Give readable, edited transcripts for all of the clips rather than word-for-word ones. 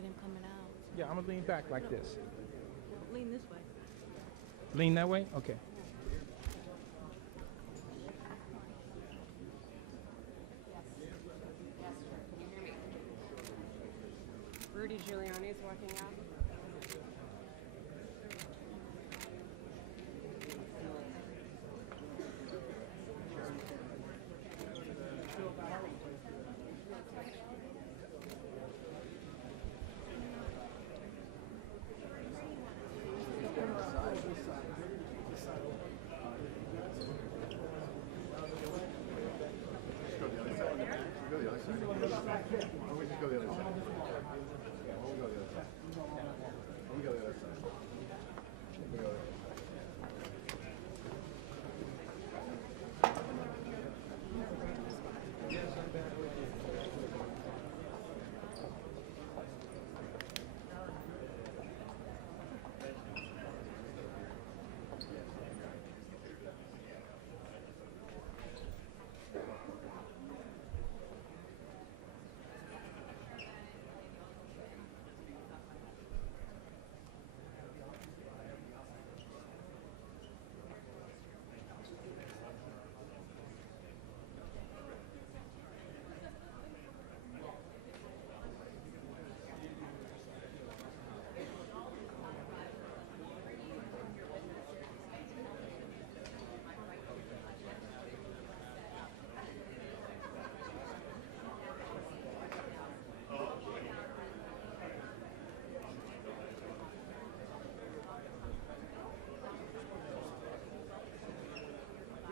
get him coming out. Yeah, I'm gonna lean back like this. Lean this way. Lean that way? Okay. Rudy Giuliani is walking out.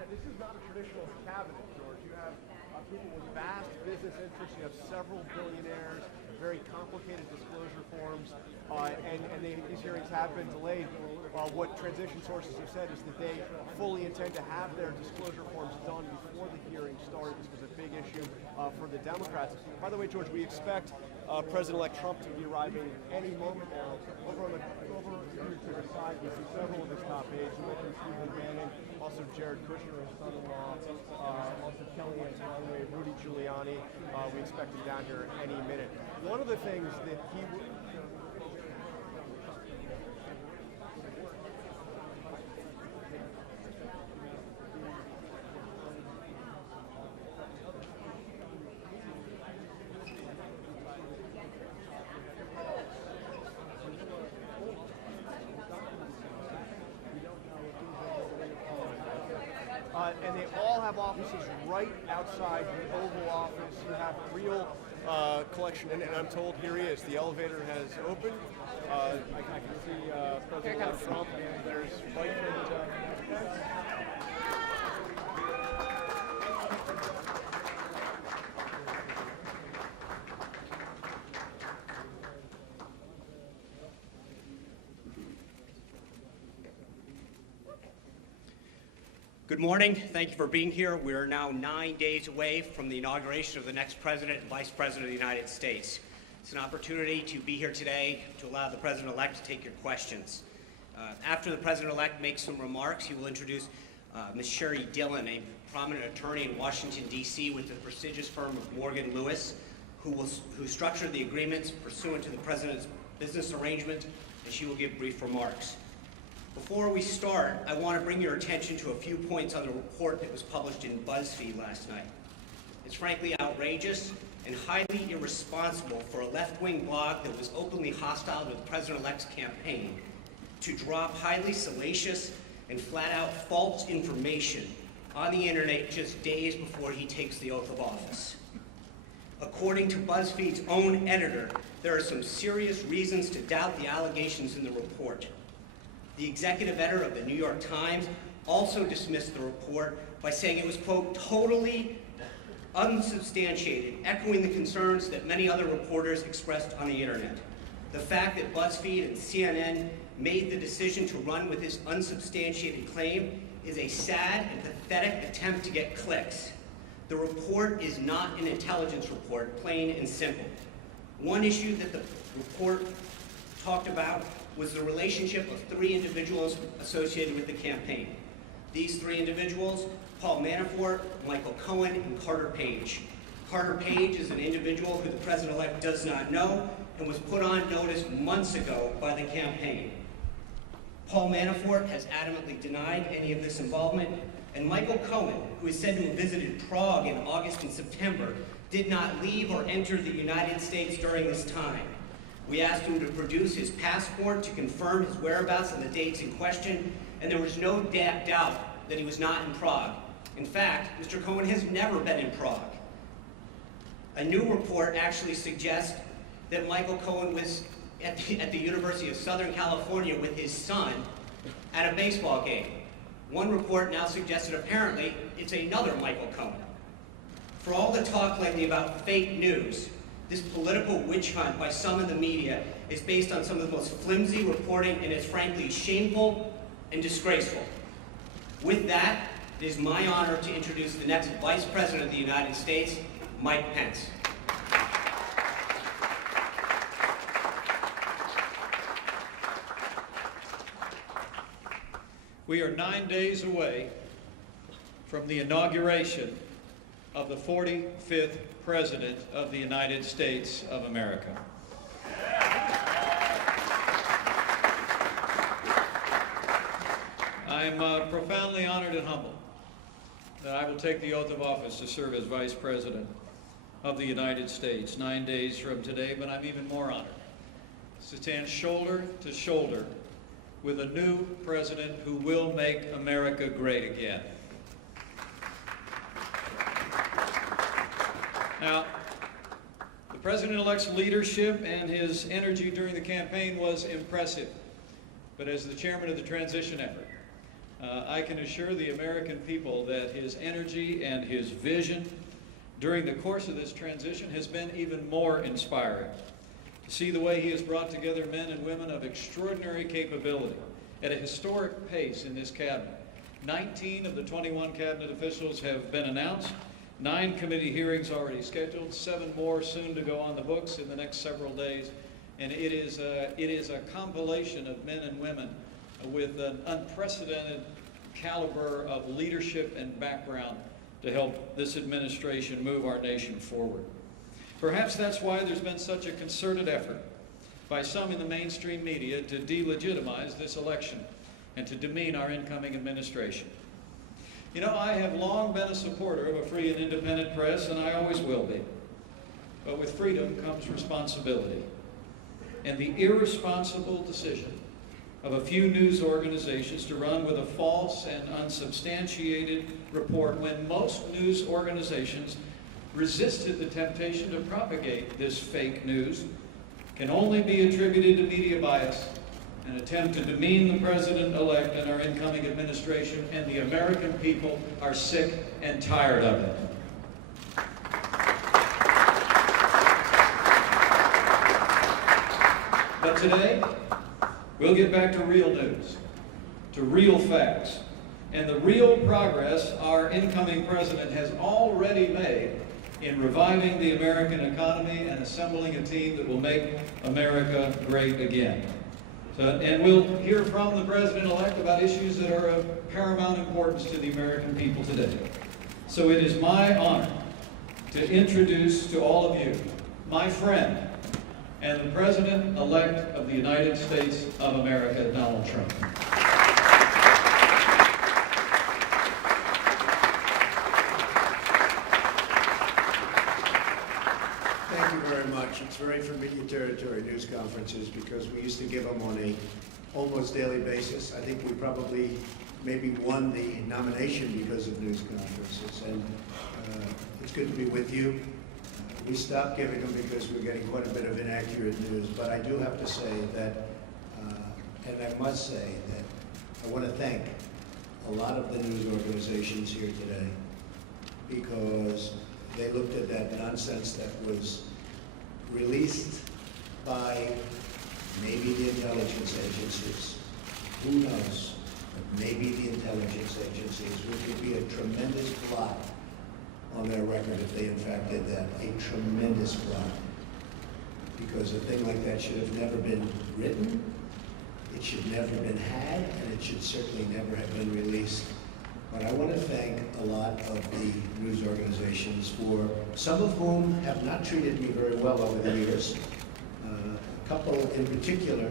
This is not a traditional cabinet, George. You have people with vast business interests. You have several billionaires, very complicated disclosure forms, and these hearings have been delayed. What transition sources have said is that they fully intend to have their disclosure forms done before the hearing started. This was a big issue for the Democrats. By the way, George, we expect President-elect Trump to be arriving any moment now. Over here to the side, we see several of his top aides. You mentioned Stephen Bannon, also Jared Kushner, his son-in-law, also Kellyanne Conway, Rudy Giuliani. We expect him down here any minute. One of the things that he and they all have offices right outside the Oval Office. You have a real collection, and I'm told here he is. The elevator has opened. I can see President Trump, and there's Mike and Pence. Good morning. Thank you for being here. We are now 9 days away from the inauguration of the next President and Vice President of the United States. It's an opportunity to be here today to allow the President-elect to take your questions. After the President-elect makes some remarks, he will introduce Ms. Sherry Dillon, a prominent attorney in Washington, D.C. with the prestigious firm of Morgan Lewis, who structured the agreements pursuant to the President's business arrangement, and she will give brief remarks. Before we start, I want to bring your attention to a few points on the report that was published in BuzzFeed last night. It's frankly outrageous and highly irresponsible for a left-wing blog that was openly hostile to the President-elect's campaign to drop highly salacious and flat-out false information on the internet just days before he takes the oath of office. According to BuzzFeed's own editor, there are some serious reasons to doubt the allegations in the report. The executive editor of the New York Times also dismissed the report by saying it was, quote, totally unsubstantiated, echoing the concerns that many other reporters expressed on the internet. The fact that BuzzFeed and CNN made the decision to run with this unsubstantiated claim is a sad and pathetic attempt to get clicks. The report is not an intelligence report, plain and simple. One issue that the report talked about was the relationship of three individuals associated with the campaign. These three individuals, Paul Manafort, Michael Cohen, and Carter Page. Carter Page is an individual who the President-elect does not know, and was put on notice months ago by the campaign. Paul Manafort has adamantly denied any of this involvement, and Michael Cohen, who is said to have visited Prague in August and September, did not leave or enter the United States during this time. We asked him to produce his passport to confirm his whereabouts and the dates in question, and there was no doubt that he was not in Prague. In fact, Mr. Cohen has never been in Prague. A new report actually suggests that Michael Cohen was at the University of Southern California with his son at a baseball game. One report now suggests that apparently it's another Michael Cohen. For all the talk lately about fake news, this political witch hunt by some in the media is based on some of the most flimsy reporting and is frankly shameful and disgraceful. With that, it is my honor to introduce the next Vice President of the United States, Mike Pence. We are 9 days away from the inauguration of the 45th President of the United States of America. I'm profoundly honored and humbled that I will take the oath of office to serve as Vice President of the United States 9 days from today, but I'm even more honored to stand shoulder to shoulder with a new president who will make America great again. Now, the president-elect's leadership and his energy during the campaign was impressive, but as the chairman of the transition effort, I can assure the American people that his energy and his vision during the course of this transition has been even more inspiring. To see the way he has brought together men and women of extraordinary capability at a historic pace in this cabinet. 19 of the 21 cabinet officials have been announced, 9 committee hearings already scheduled, 7 more soon to go on the books in the next several days, and it is a compilation of men and women with an unprecedented caliber of leadership and background to help this administration move our nation forward. Perhaps that's why there's been such a concerted effort by some in the mainstream media to delegitimize this election and to demean our incoming administration. You know, I have long been a supporter of a free and independent press, and I always will be. But with freedom comes responsibility. And the irresponsible decision of a few news organizations to run with a false and unsubstantiated report when most news organizations resisted the temptation to propagate this fake news can only be attributed to media bias, an attempt to demean the president-elect and our incoming administration, and the American people are sick and tired of it. But today, we'll get back to real news, to real facts, and the real progress our incoming president has already made in reviving the American economy and assembling a team that will make America great again. And we'll hear from the president-elect about issues that are of paramount importance to the American people today. So it is my honor to introduce to all of you my friend and the president-elect of the United States of America, Donald Trump. Thank you very much. It's very familiar territory, news conferences, because we used to give them on a almost daily basis. I think we probably maybe won the nomination because of news conferences, and it's good to be with you. We stopped giving them because we're getting quite a bit of inaccurate news, but I do have to say that, and I must say that I want to thank a lot of the news organizations here today, because they looked at that nonsense that was released by maybe the intelligence agencies. Who knows? But maybe the intelligence agencies, which would be a tremendous blot on their record if they in fact did that. A tremendous blot. Because a thing like that should have never been written, it should never have been had, and it should certainly never have been released. But I want to thank a lot of the news organizations, for some of whom have not treated me very well over the years. couple in particular,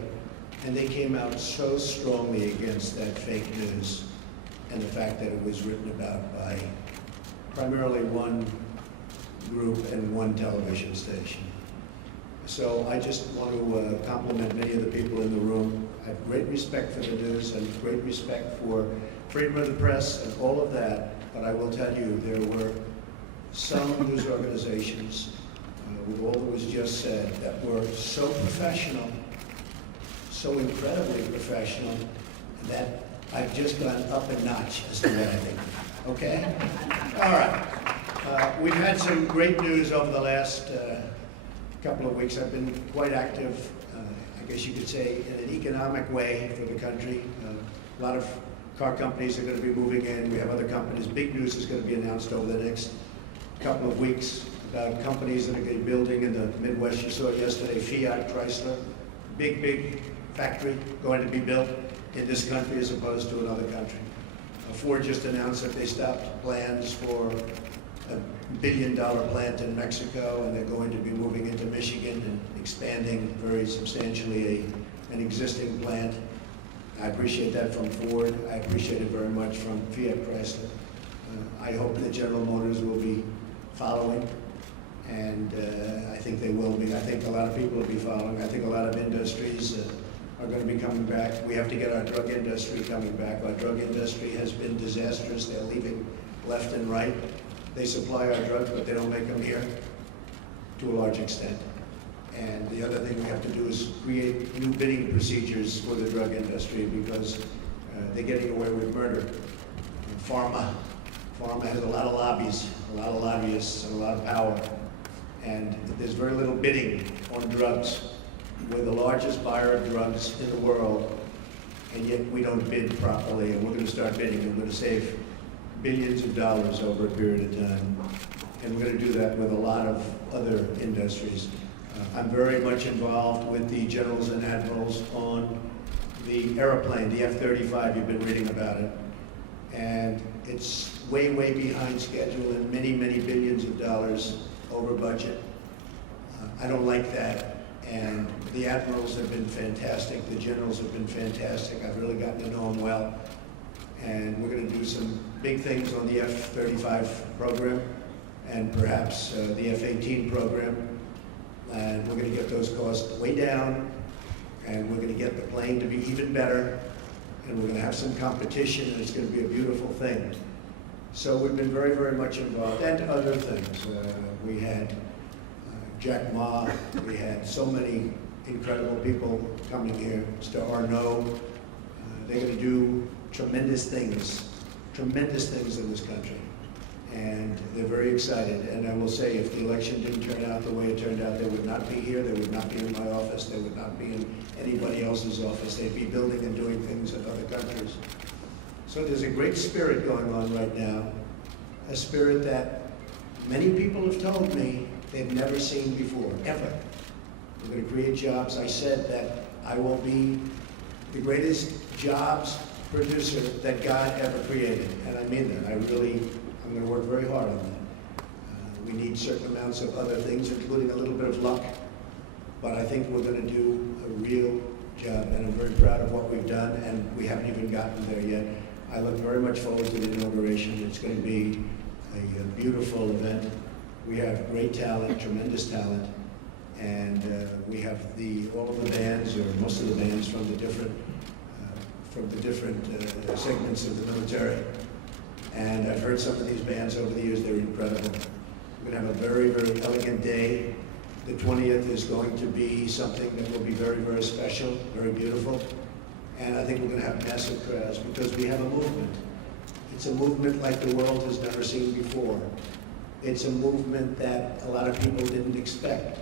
and they came out so strongly against that fake news and the fact that it was written about by primarily one group and one television station. So I just want to compliment many of the people in the room. I have great respect for the news and great respect for freedom of the press and all of that, but I will tell you there were some news organizations, with all that was just said, that were so professional, so incredibly professional, that I've just gone up a notch as to what I think. Okay? All right. We've had some great news over the last couple of weeks. I've been quite active, I guess you could say, in an economic way for the country. A lot of car companies are going to be moving in. We have other companies. Big news is going to be announced over the next couple of weeks about companies that are going to be building in the Midwest. You saw it yesterday, Fiat, Chrysler, big factory going to be built in this country as opposed to another country. Ford just announced that they stopped plans for a $1 billion plant in Mexico, and they're going to be moving into Michigan and expanding very substantially an existing plant. I appreciate that from Ford. I appreciate it very much from Fiat Chrysler. I hope that General Motors will be following, and I think they will be. I think a lot of people will be following. I think a lot of industries are going to be coming back. We have to get our drug industry coming back. Our drug industry has been disastrous. They're leaving left and right. They supply our drugs, but they don't make them here to a large extent. And the other thing we have to do is create new bidding procedures for the drug industry, because they're getting away with murder. Pharma has a lot of lobbies, a lot of lobbyists, and a lot of power. And there's very little bidding on drugs. We're the largest buyer of drugs in the world, and yet we don't bid properly, and we're going to start bidding. We're going to save billions of dollars over a period of time, and we're going to do that with a lot of other industries. I'm very much involved with the generals and admirals on the airplane, the F-35. You've been reading about it, and it's way behind schedule and many billions of dollars over budget. I don't like that. And the admirals have been fantastic. The generals have been fantastic. I've really gotten to know them well. And we're going to do some big things on the F-35 program and perhaps the F-18 program. And we're going to get those costs way down. And we're going to get the plane to be even better. And we're going to have some competition, and it's going to be a beautiful thing. So we've been very much involved. And other things. We had Jack Ma, we had so many incredible people coming here. Mr. Arnaud, they're going to do tremendous things in this country. And they're very excited. And I will say, if the election didn't turn out the way it turned out, they would not be here, they would not be in my office, they would not be in anybody else's office. They'd be building and doing things in other countries. So there's a great spirit going on right now, a spirit that many people have told me they've never seen before, ever. We're going to create jobs. I said that I will be the greatest jobs producer that God ever created, and I mean that. I'm going to work very hard on that. We need certain amounts of other things, including a little bit of luck, but I think we're going to do a real job, and I'm very proud of what we've done, and we haven't even gotten there yet. I look very much forward to the inauguration. It's going to be a beautiful event. We have great talent, tremendous talent, and we have all of the bands, or most of the bands, from the different segments of the military. And I've heard some of these bands over the years. They're incredible. We're going to have a very elegant day. The 20th is going to be something that will be very special, very beautiful. And I think we're going to have massive crowds, because we have a movement. It's a movement like the world has never seen before. It's a movement that a lot of people didn't expect.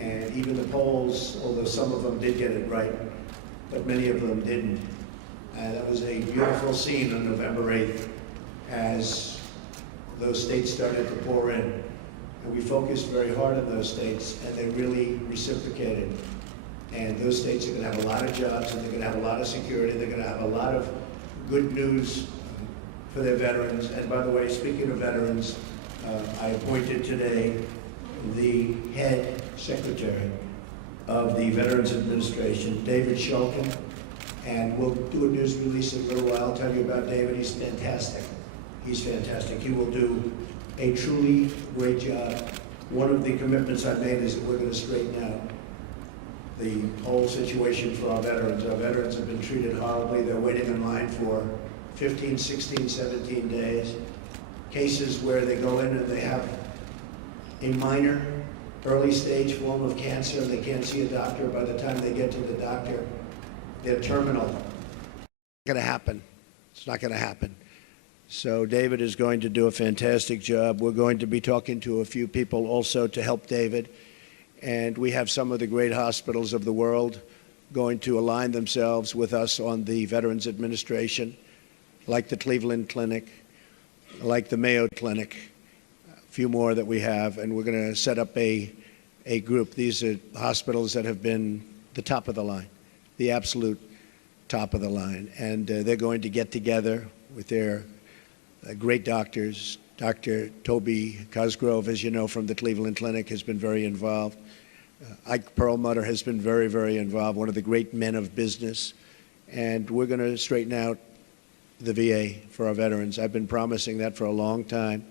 And even the polls, although some of them did get it right, but many of them didn't. That was a beautiful scene on November 8th as those states started to pour in. And we focused very hard on those states, and they really reciprocated. And those states are going to have a lot of jobs, and they're going to have a lot of security. They're going to have a lot of good news for their veterans. And by the way, speaking of veterans, I appointed today the head secretary of the Veterans Administration, David Shulkin, and we'll do a news release in a little while. I'll tell you about David. He's fantastic. He's fantastic. He will do a truly great job. One of the commitments I've made is that we're going to straighten out the whole situation for our veterans. Our veterans have been treated horribly. They're waiting in line for 15, 16, 17 days. Cases where they go in and they have a minor early stage form of cancer and they can't see a doctor. By the time they get to the doctor, they're terminal. It's not going to happen. It's not going to happen. So David is going to do a fantastic job. We're going to be talking to a few people also to help David. And we have some of the great hospitals of the world going to align themselves with us on the Veterans Administration, like the Cleveland Clinic, like the Mayo Clinic, a few more that we have, and we're going to set up a group. These are hospitals that have been the top of the line, the absolute top of the line, and they're going to get together with their great doctors. Dr. Toby Cosgrove, as you know, from the Cleveland Clinic, has been very involved. Ike Perlmutter has been very, very involved, one of the great men of business, and we're going to straighten out the VA for our veterans. I've been promising that for a long time,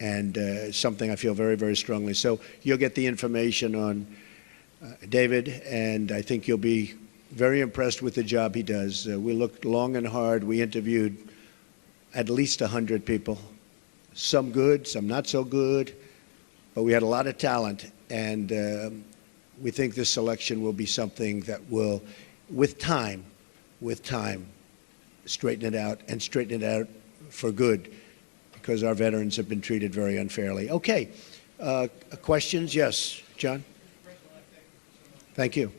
and something I feel very, very strongly. So you'll get the information on David, and I think you'll be very impressed with the job he does. We looked long and hard. We interviewed at least 100 people, some good, some not so good, but we had a lot of talent, and we think this selection will be something that will, with time, straighten it out, and straighten it out for good, because our veterans have been treated very unfairly. Okay, questions? Yes, John? Thank you.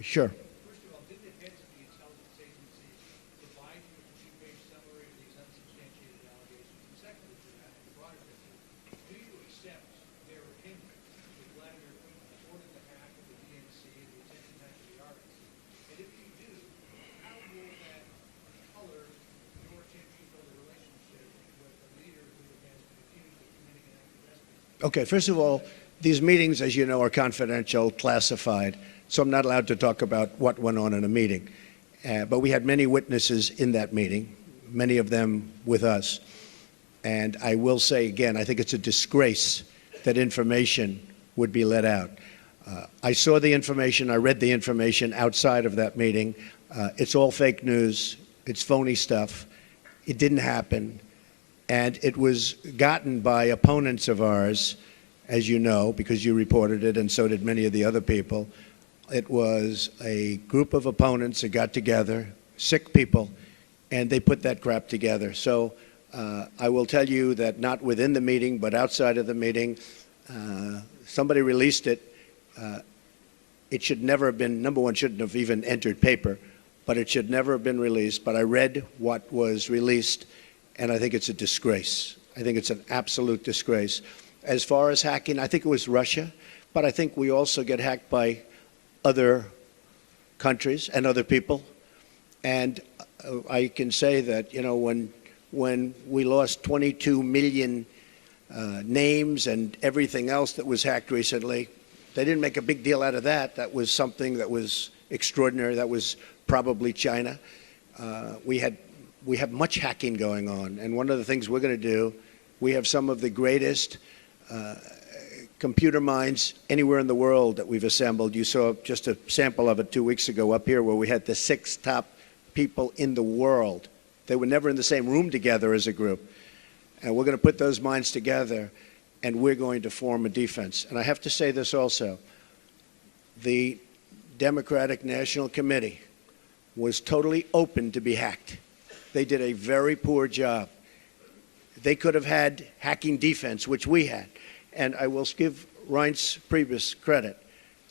Sure. First of all, did the heads of the intelligence agencies provide you with a two-page summary of these unsubstantiated allegations? And secondly to that, in the broader picture, do you accept their opinion that Vladimir Putin ordered the hack of the DNC and the attention hack of the RNC? And if you do, how will that color your attention for the relationship with a leader who has been accused of committing an act of espionage? Okay, first of all, these meetings, as you know, are confidential, classified, so I'm not allowed to talk about what went on in a meeting. But we had many witnesses in that meeting, many of them with us. And I will say again, I think it's a disgrace that information would be let out. I saw the information, I read the information outside of that meeting. It's all fake news, it's phony stuff. It didn't happen. And it was gotten by opponents of ours, as you know, because you reported it, and so did many of the other people. It was a group of opponents that got together, sick people, and they put that crap together. So I will tell you that not within the meeting, but outside of the meeting, somebody released it. It should never have been, number one, shouldn't have even entered paper, but it should never have been released. But I read what was released, and I think it's a disgrace. I think it's an absolute disgrace. As far as hacking, I think it was Russia, but I think we also get hacked by other countries and other people. And I can say that, you know, when we lost 22 million names and everything else that was hacked recently, they didn't make a big deal out of that. That was something that was extraordinary. That was probably China. We have much hacking going on. And one of the things we're going to do, we have some of the greatest computer minds anywhere in the world that we've assembled. You saw just a sample of it 2 weeks ago up here where we had the 6 top people in the world. They were never in the same room together as a group. And we're going to put those minds together, and we're going to form a defense. And I have to say this also. The Democratic National Committee was totally open to be hacked. They did a very poor job. They could have had hacking defense, which we had. And I will give Reince Priebus credit,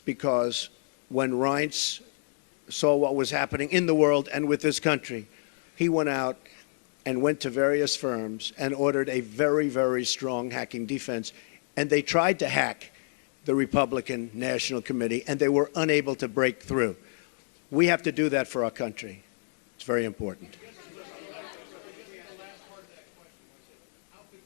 because when Reince saw what was happening in the world and with this country, he went out and went to various firms and ordered a very, very strong hacking defense. And they tried to hack the Republican National Committee, and they were unable to break through. We have to do that for our country. It's very important. The last part of that question was, how could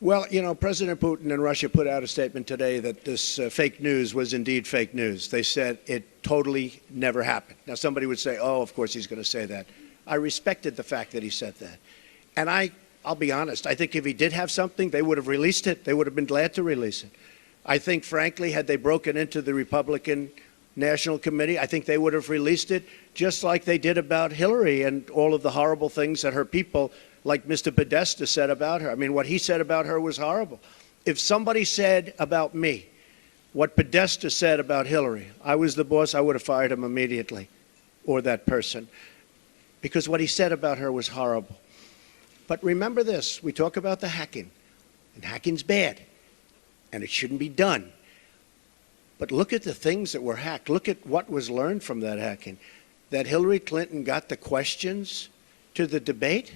Well, you know, President Putin and Russia put out a statement today that this fake news was indeed fake news. They said it totally never happened. Now, somebody would say, oh, of course he's going to say that. I respected the fact that he said that. And I'll be honest, I think if he did have something, they would have released it. They would have been glad to release it. I think, frankly, had they broken into the Republican National Committee, I think they would have released it just like they did about Hillary and all of the horrible things that her people, like Mr. Podesta, said about her. I mean, what he said about her was horrible. If somebody said about me what Podesta said about Hillary, I was the boss, I would have fired him immediately, or that person, because what he said about her was horrible. But remember this, we talk about the hacking, and hacking's bad, and it shouldn't be done. But look at the things that were hacked. Look at what was learned from that hacking. That Hillary Clinton got the questions to the debate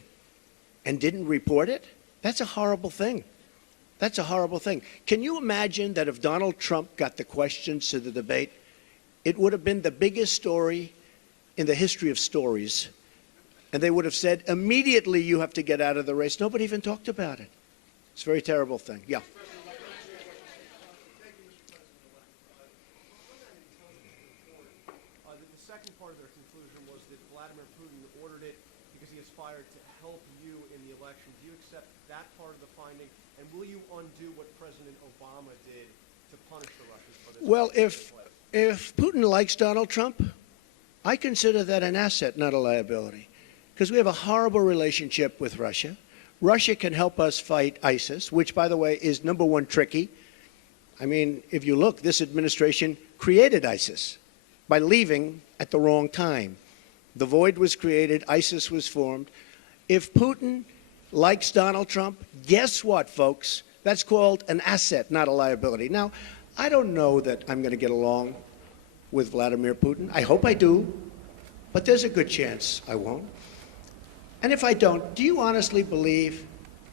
and didn't report it? That's a horrible thing. That's a horrible thing. Can you imagine that if Donald Trump got the questions to the debate, it would have been the biggest story in the history of stories. And they would have said, immediately you have to get out of the race. Nobody even talked about it. It's a very terrible thing. Yeah. The second part of their conclusion was that Vladimir Putin ordered it because he aspired to help you in the election. Do you accept that part of the finding? And will you undo what President Obama did to punish the Russians for this? Well, if Putin likes Donald Trump, I consider that an asset, not a liability, because we have a horrible relationship with Russia. Russia can help us fight ISIS, which, by the way, is number one tricky. I mean, if you look, this administration created ISIS by leaving at the wrong time. The void was created, ISIS was formed. If Putin likes Donald Trump, guess what, folks? That's called an asset, not a liability. Now, I don't know that I'm going to get along with Vladimir Putin. I hope I do, but there's a good chance I won't. And if I don't, do you honestly believe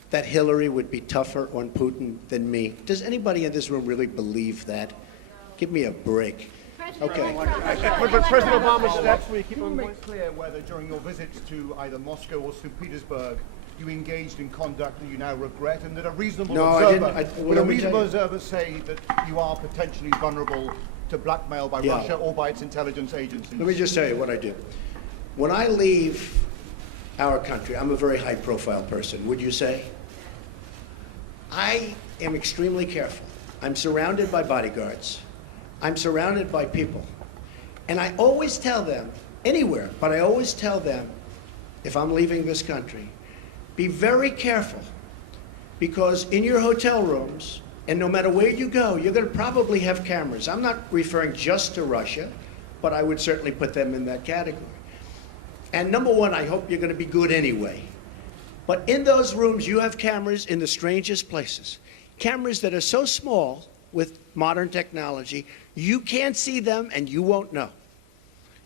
that Hillary would be tougher on Putin than me? Does anybody in this room really believe that? Give me a break. Okay. But President Obama's steps, will you keep Can you on make clear whether during your visits to either Moscow or St. Petersburg you engaged in conduct that you now regret, and that a reasonable would a reasonable observer say that you are potentially vulnerable to blackmail by Russia or by its intelligence agencies? Let me just tell you what I do. When I leave our country, I'm a very high-profile person, would you say? I am extremely careful. I'm surrounded by bodyguards. I'm surrounded by people. And I always tell them, anywhere, but I always tell them, if I'm leaving this country, be very careful, because in your hotel rooms, and no matter where you go, you're going to probably have cameras. I'm not referring just to Russia, but I would certainly put them in that category. And number one, I hope you're going to be good anyway. But in those rooms, you have cameras in the strangest places. Cameras that are so small with modern technology, you can't see them and you won't know.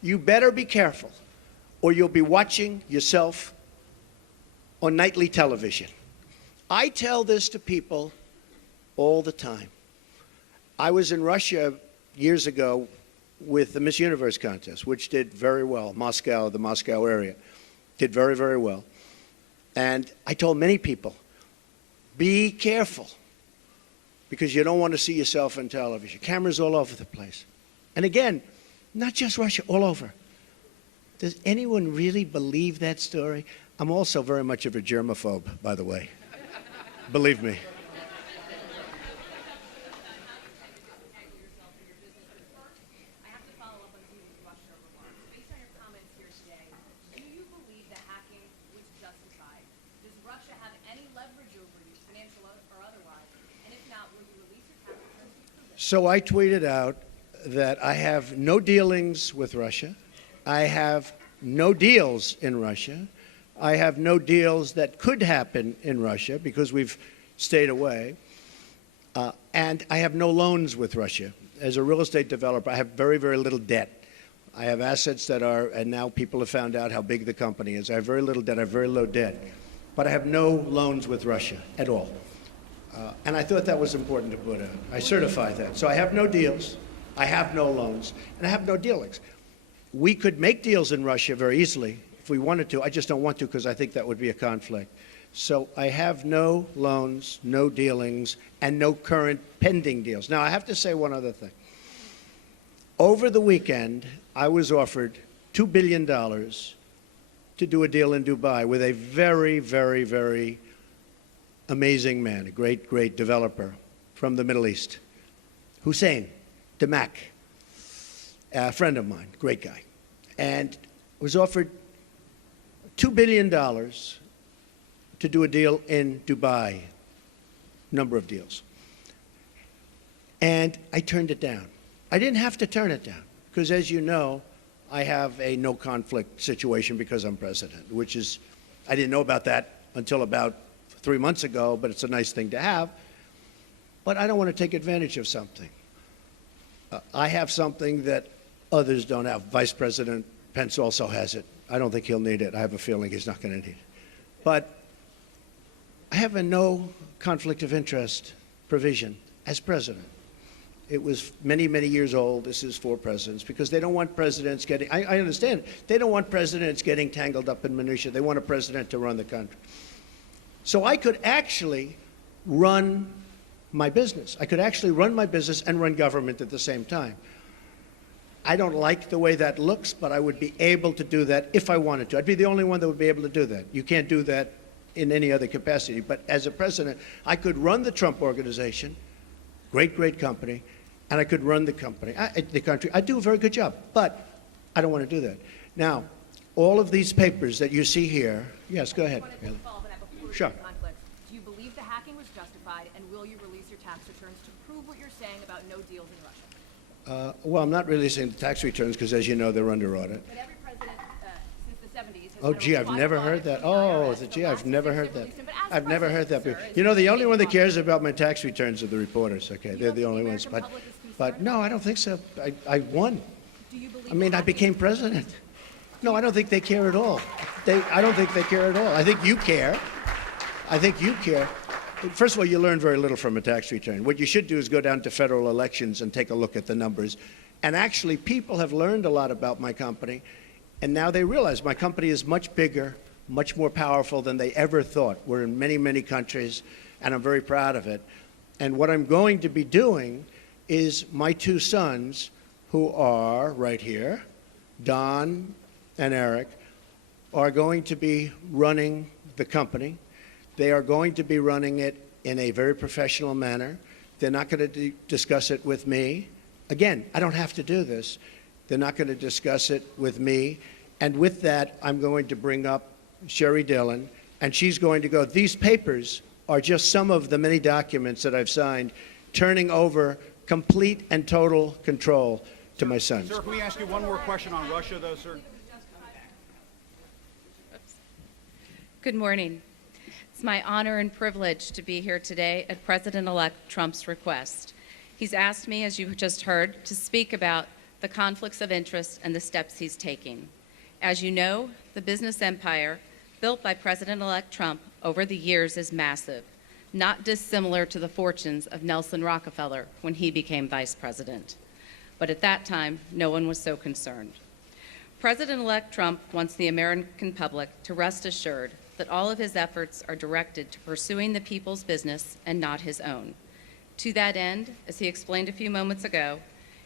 You better be careful, or you'll be watching yourself on nightly television. I tell this to people all the time. I was in Russia years ago with the Miss Universe contest, which did very well. Moscow, the Moscow area, did very, very well. And I told many people, be careful, because you don't want to see yourself on television. Cameras all over the place. And again, not just Russia, all over. Does anyone really believe that story? I'm also very much of a germaphobe, by the way. Believe me. So I tweeted out that I have no dealings with Russia. I have no deals in Russia. I have no deals that could happen in Russia because we've stayed away. And I have no loans with Russia. As a real estate developer, I have very, very little debt. I have assets that are, and now people have found out how big the company is. I have very little debt. I have very low debt. But I have no loans with Russia at all. And I thought that was important to put out. I certified that. So I have no deals, I have no loans, and I have no dealings. We could make deals in Russia very easily if we wanted to. I just don't want to because I think that would be a conflict. So I have no loans, no dealings, and no current pending deals. Now, I have to say one other thing. Over the weekend, I was offered $2 billion to do a deal in Dubai with a very, very, very amazing man, a great, great developer from the Middle East, Hussein Damak, a friend of mine, great guy, and was offered $2 billion to do a deal in Dubai, number of deals. And I turned it down. I didn't have to turn it down, because as you know, I have a no conflict situation because I'm president, which is, I didn't know about that until about 3 months ago, but it's a nice thing to have. But I don't want to take advantage of something. I have something that others don't have. Vice President Pence also has it. I don't think he'll need it. I have a feeling he's not going to need it. But I have a no conflict of interest provision as president. It was many, many years old. This is for presidents, because they don't want presidents getting, I understand it. They don't want presidents getting tangled up in minutia. They want a president to run the country. So I could actually run my business. I could actually run my business and run government at the same time. I don't like the way that looks, but I would be able to do that if I wanted to. I'd be the only one that would be able to do that. You can't do that in any other capacity. But as a president, I could run the Trump Organization, great, great company, and I could run the company, the country. I do a very good job, but I don't want to do that. Now, all of these papers that you see here, yes, go ahead. I wanted to follow up on that before we Sure. get to conflict. Do you believe the hacking was justified, and will you release your tax returns to prove what you're saying about no deals in Russia? Well, I'm not releasing the tax returns because, as you know, they're under audit. But every president since the 70s has Oh, had a gee, I've responsible never audit heard that. from the Oh, IRS. gee, So I've last never week heard they that. released him, but as I've never heard that president, before. sir, You know, the is only one that it cares about my tax returns are the reporters, okay? They're don't the think only the ones. American public is But concerned? no, I don't think so. I won. Do you believe I mean, the I hacking became president. No, I don't think they care at all. I don't think they care at all. I think you care. I think you care. First of all, you learn very little from a tax return. What you should do is go down to federal elections and take a look at the numbers. And actually, people have learned a lot about my company, and now they realize my company is much bigger, much more powerful than they ever thought. We're in many, many countries, and I'm very proud of it. And what I'm going to be doing is my two sons, who are right here, Don and Eric, are going to be running the company. They are going to be running it in a very professional manner. They're not going to discuss it with me. Again, I don't have to do this. They're not going to discuss it with me. And with that, I'm going to bring up Sherry Dillon, and she's going to go, these papers are just some of the many documents that I've signed, turning over complete and total control to my sons. Sir, can we ask you one more question on Russia, though, sir? Good morning. It's my honor and privilege to be here today at President-elect Trump's request. He's asked me, as you just heard, to speak about the conflicts of interest and the steps he's taking. As you know, the business empire built by President-elect Trump over the years is massive, not dissimilar to the fortunes of Nelson Rockefeller when he became vice president. But at that time, no one was so concerned. President-elect Trump wants the American public to rest assured that all of his efforts are directed to pursuing the people's business and not his own. To that end, as he explained a few moments ago,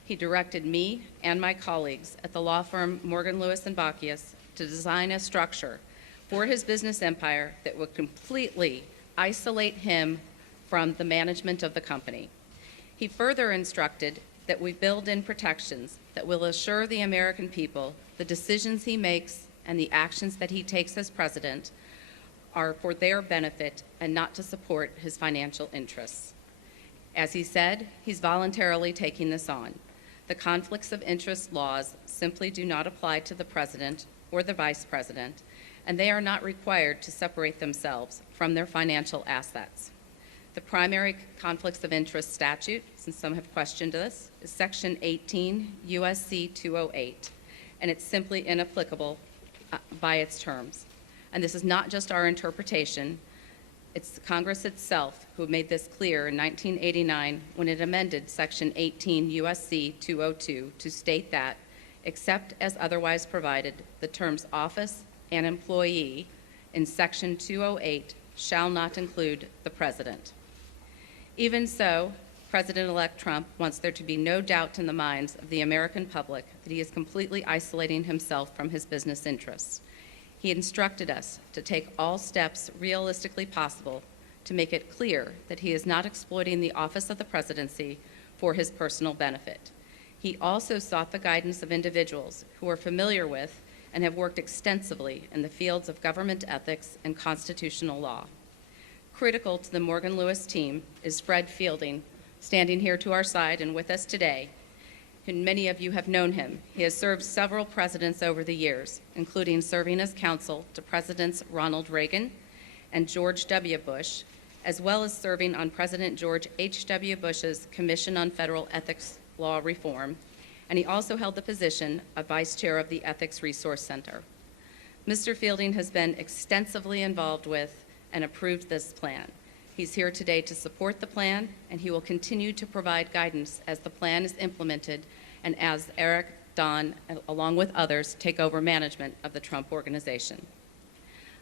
he directed me and my colleagues at the law firm Morgan, Lewis & Bockius to design a structure for his business empire that would completely isolate him from the management of the company. He further instructed that we build in protections that will assure the American people the decisions he makes and the actions that he takes as president are for their benefit and not to support his financial interests. As he said, he's voluntarily taking this on. The conflicts of interest laws simply do not apply to the president or the vice president, and they are not required to separate themselves from their financial assets. The primary conflicts of interest statute, since some have questioned this, is Section 18 U.S.C. 208, and it's simply inapplicable by its terms. And this is not just our interpretation. It's Congress itself who made this clear in 1989 when it amended Section 18 U.S.C. 202 to state that, except as otherwise provided, the terms office and employee in Section 208 shall not include the President. Even so, President-elect Trump wants there to be no doubt in the minds of the American public that he is completely isolating himself from his business interests. He instructed us to take all steps realistically possible to make it clear that he is not exploiting the office of the presidency for his personal benefit. He also sought the guidance of individuals who are familiar with and have worked extensively in the fields of government ethics and constitutional law. Critical to the Morgan Lewis team is Fred Fielding, standing here to our side and with us today. And many of you have known him. He has served several presidents over the years, including serving as counsel to Presidents Ronald Reagan and George W. Bush, as well as serving on President George H.W. Bush's Commission on Federal Ethics Law Reform, and he also held the position of Vice Chair of the Ethics Resource Center. Mr. Fielding has been extensively involved with and approved this plan. He's here today to support the plan, and he will continue to provide guidance as the plan is implemented and as Eric, Don, along with others, take over management of the Trump Organization.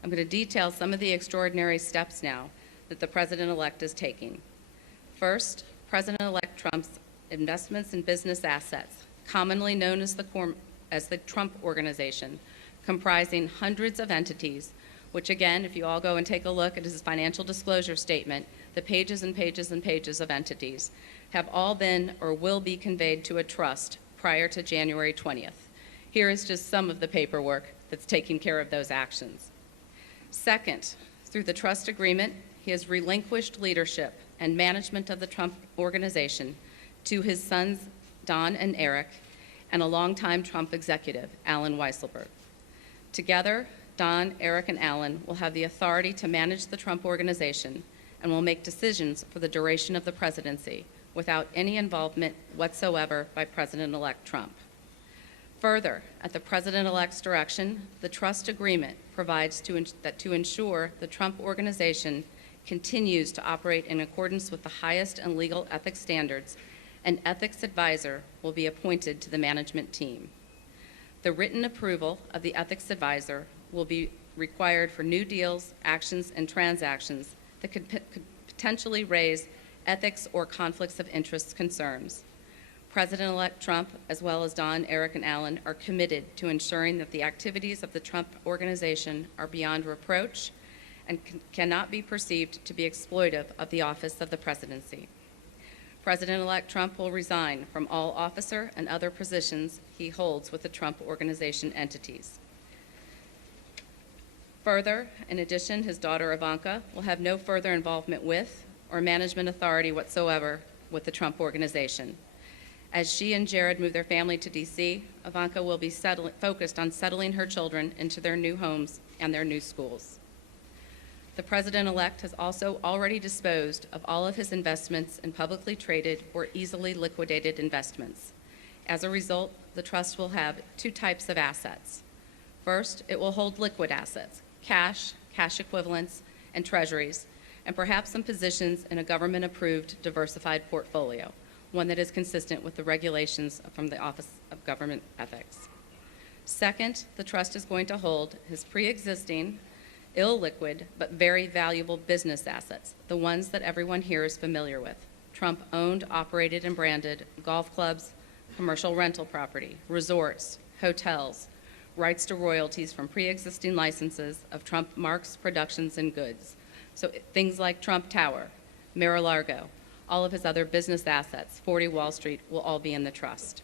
I'm going to detail some of the extraordinary steps now that the President-elect is taking. First, President-elect Trump's investments in business assets, commonly known as the Trump Organization, comprising hundreds of entities, which again, if you all go and take a look at his financial disclosure statement, the pages and pages and pages of entities have all been or will be conveyed to a trust prior to January 20th. Here is just some of the paperwork that's taking care of those actions. Second, through the trust agreement, he has relinquished leadership and management of the Trump Organization to his sons, Don and Eric, and a longtime Trump executive, Allen Weisselberg. Together, Don, Eric, and Allen will have the authority to manage the Trump Organization and will make decisions for the duration of the presidency without any involvement whatsoever by President-elect Trump. Further, at the President-elect's direction, the trust agreement provides that to ensure the Trump Organization continues to operate in accordance with the highest and legal ethics standards, an ethics advisor will be appointed to the management team. The written approval of the ethics advisor will be required for new deals, actions, and transactions that could potentially raise ethics or conflicts of interest concerns. President-elect Trump, as well as Don, Eric, and Allen, are committed to ensuring that the activities of the Trump Organization are beyond reproach and cannot be perceived to be exploitive of the office of the presidency. President-elect Trump will resign from all officer and other positions he holds with the Trump Organization entities. Further, in addition, his daughter Ivanka will have no further involvement with or management authority whatsoever with the Trump Organization. As she and Jared move their family to D.C., Ivanka will be focused on settling her children into their new homes and their new schools. The President-elect has also already disposed of all of his investments in publicly traded or easily liquidated investments. As a result, the trust will have two types of assets. First, it will hold liquid assets, cash, cash equivalents, and treasuries, and perhaps some positions in a government-approved diversified portfolio, one that is consistent with the regulations from the Office of Government Ethics. Second, the trust is going to hold his pre-existing, illiquid, but very valuable business assets, the ones that everyone here is familiar with. Trump owned, operated, and branded golf clubs, commercial rental property, resorts, hotels, rights to royalties from pre-existing licenses of Trump marks, productions, and goods. So things like Trump Tower, Mar-a-Lago, all of his other business assets, 40 Wall Street, will all be in the trust.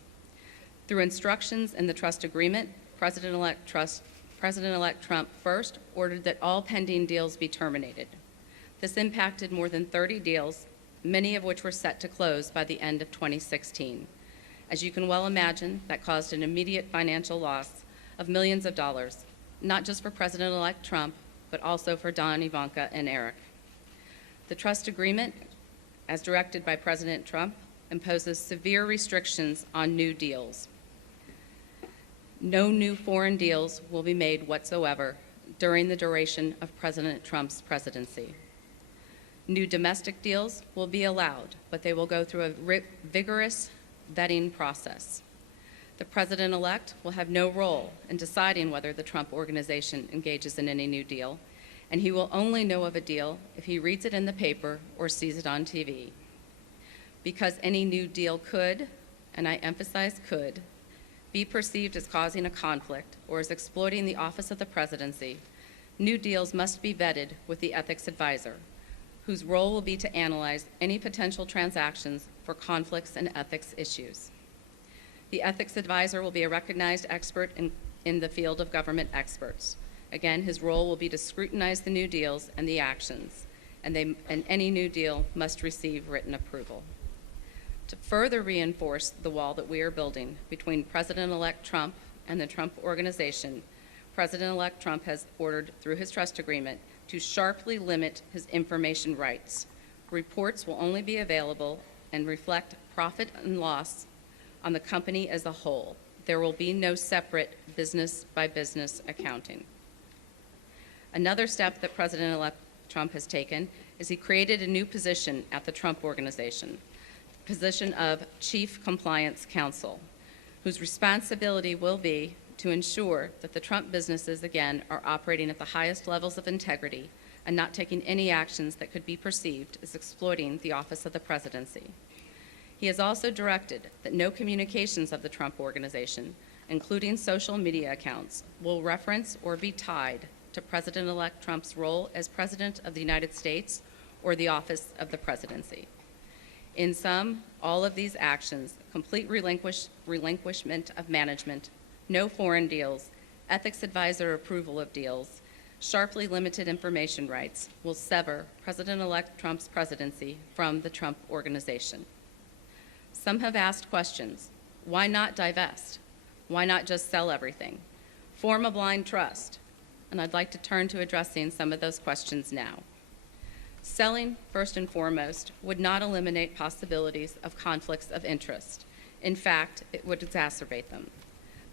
Through instructions in the trust agreement, President-elect Trump first ordered that all pending deals be terminated. This impacted more than 30 deals, many of which were set to close by the end of 2016. As you can well imagine, that caused an immediate financial loss of millions of dollars, not just for President-elect Trump, but also for Don, Ivanka, and Eric. The trust agreement, as directed by President Trump, imposes severe restrictions on new deals. No new foreign deals will be made whatsoever during the duration of President Trump's presidency. New domestic deals will be allowed, but they will go through a vigorous vetting process. The President-elect will have no role in deciding whether the Trump Organization engages in any new deal, and he will only know of a deal if he reads it in the paper or sees it on TV. Because any new deal could, and I emphasize could, be perceived as causing a conflict or as exploiting the office of the presidency, new deals must be vetted with the ethics advisor, whose role will be to analyze any potential transactions for conflicts and ethics issues. The ethics advisor will be a recognized expert in the field of government experts. Again, his role will be to scrutinize the new deals and the actions, and any new deal must receive written approval. To further reinforce the wall that we are building between President-elect Trump and the Trump Organization, President-elect Trump has ordered, through his trust agreement, to sharply limit his information rights. Reports will only be available and reflect profit and loss on the company as a whole. There will be no separate business-by-business accounting. Another step that President-elect Trump has taken is he created a new position at the Trump Organization, the position of Chief Compliance Counsel, whose responsibility will be to ensure that the Trump businesses, again, are operating at the highest levels of integrity and not taking any actions that could be perceived as exploiting the office of the presidency. He has also directed that no communications of the Trump Organization, including social media accounts, will reference or be tied to President-elect Trump's role as President of the United States or the office of the presidency. In sum, all of these actions, complete relinquishment of management, no foreign deals, ethics advisor approval of deals, sharply limited information rights, will sever President-elect Trump's presidency from the Trump Organization. Some have asked questions. Why not divest? Why not just sell everything? Form a blind trust. And I'd like to turn to addressing some of those questions now. Selling, first and foremost, would not eliminate possibilities of conflicts of interest. In fact, it would exacerbate them.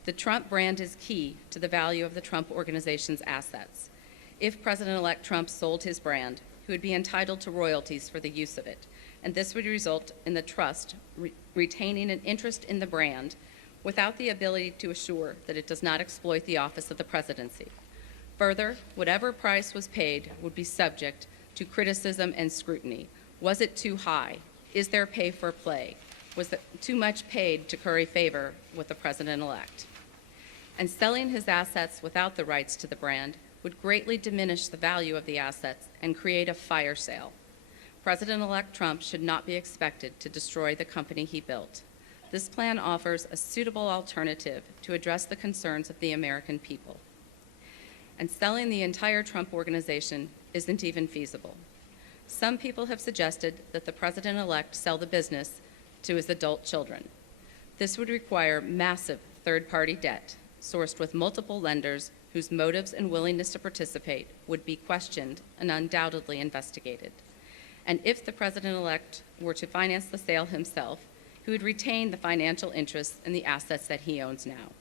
The Trump brand is key to the value of the Trump Organization's assets. If President-elect Trump sold his brand, he would be entitled to royalties for the use of it, and this would result in the trust retaining an interest in the brand without the ability to assure that it does not exploit the office of the presidency. Further, whatever price was paid would be subject to criticism and scrutiny. Was it too high? Is there pay for play? Was it too much paid to curry favor with the president-elect? And selling his assets without the rights to the brand would greatly diminish the value of the assets and create a fire sale. President-elect Trump should not be expected to destroy the company he built. This plan offers a suitable alternative to address the concerns of the American people. And selling the entire Trump Organization isn't even feasible. Some people have suggested that the president-elect sell the business to his adult children. This would require massive third-party debt, sourced with multiple lenders whose motives and willingness to participate would be questioned and undoubtedly investigated. And if the president-elect were to finance the sale himself, he would retain the financial interests in the assets that he owns now.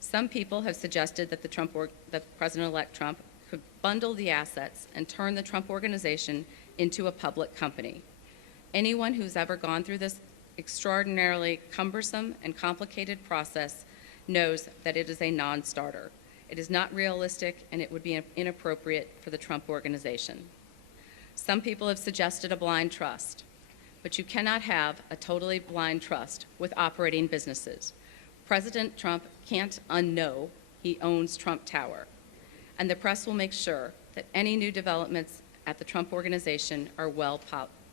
Some people have suggested that President-elect Trump could bundle the assets and turn the Trump Organization into a public company. Anyone who's ever gone through this extraordinarily cumbersome and complicated process knows that it is a non-starter. It is not realistic, and it would be inappropriate for the Trump Organization. Some people have suggested a blind trust, but you cannot have a totally blind trust with operating businesses. President Trump can't unknow he owns Trump Tower, and the press will make sure that any new developments at the Trump Organization are well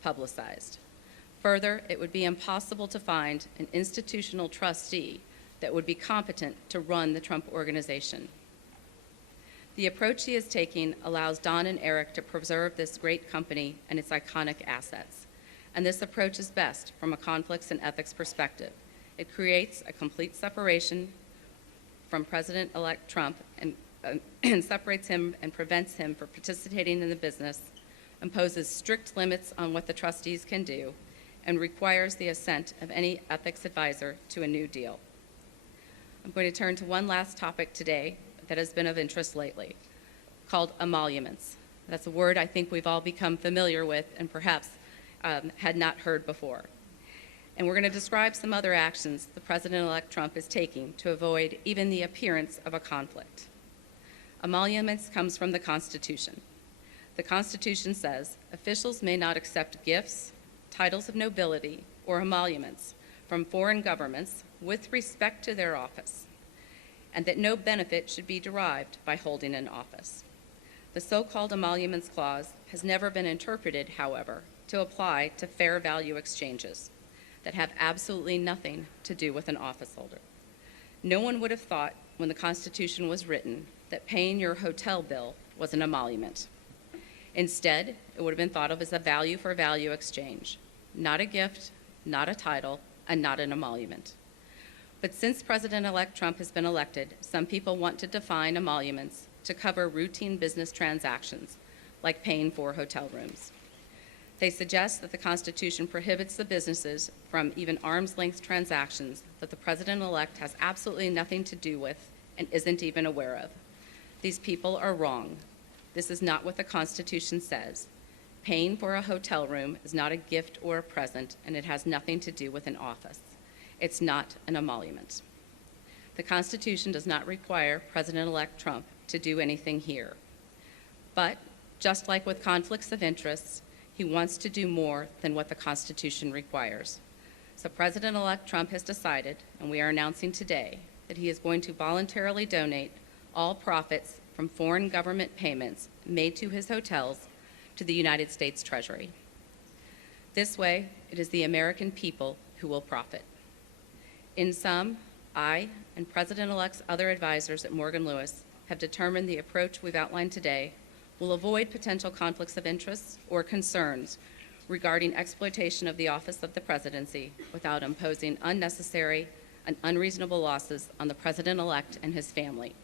publicized. Further, it would be impossible to find an institutional trustee that would be competent to run the Trump Organization. The approach he is taking allows Don and Eric to preserve this great company and its iconic assets, and this approach is best from a conflicts and ethics perspective. It creates a complete separation from President-elect Trump and separates him and prevents him from participating in the business, imposes strict limits on what the trustees can do, and requires the assent of any ethics advisor to a new deal. I'm going to turn to one last topic today that has been of interest lately, called emoluments. That's a word I think we've all become familiar with and perhaps had not heard before. And we're going to describe some other actions the President-elect Trump is taking to avoid even the appearance of a conflict. Emoluments comes from the Constitution. The Constitution says officials may not accept gifts, titles of nobility, or emoluments from foreign governments with respect to their office, and that no benefit should be derived by holding an office. The so-called emoluments clause has never been interpreted, however, to apply to fair value exchanges that have absolutely nothing to do with an office holder. No one would have thought when the Constitution was written that paying your hotel bill was an emolument. Instead, it would have been thought of as a value for value exchange, not a gift, not a title, and not an emolument. But since President-elect Trump has been elected, some people want to define emoluments to cover routine business transactions, like paying for hotel rooms. They suggest that the Constitution prohibits the businesses from even arm's-length transactions that the President-elect has absolutely nothing to do with and isn't even aware of. These people are wrong. This is not what the Constitution says. Paying for a hotel room is not a gift or a present, and it has nothing to do with an office. It's not an emolument. The Constitution does not require President-elect Trump to do anything here. But just like with conflicts of interest, he wants to do more than what the Constitution requires. So President-elect Trump has decided, and we are announcing today, that he is going to voluntarily donate all profits from foreign government payments made to his hotels to the United States Treasury. This way, it is the American people who will profit. In sum, I and President-elect's other advisors at Morgan Lewis have determined the approach we've outlined today will avoid potential conflicts of interest or concerns regarding exploitation of the office of the presidency without imposing unnecessary and unreasonable losses on the President-elect and his family.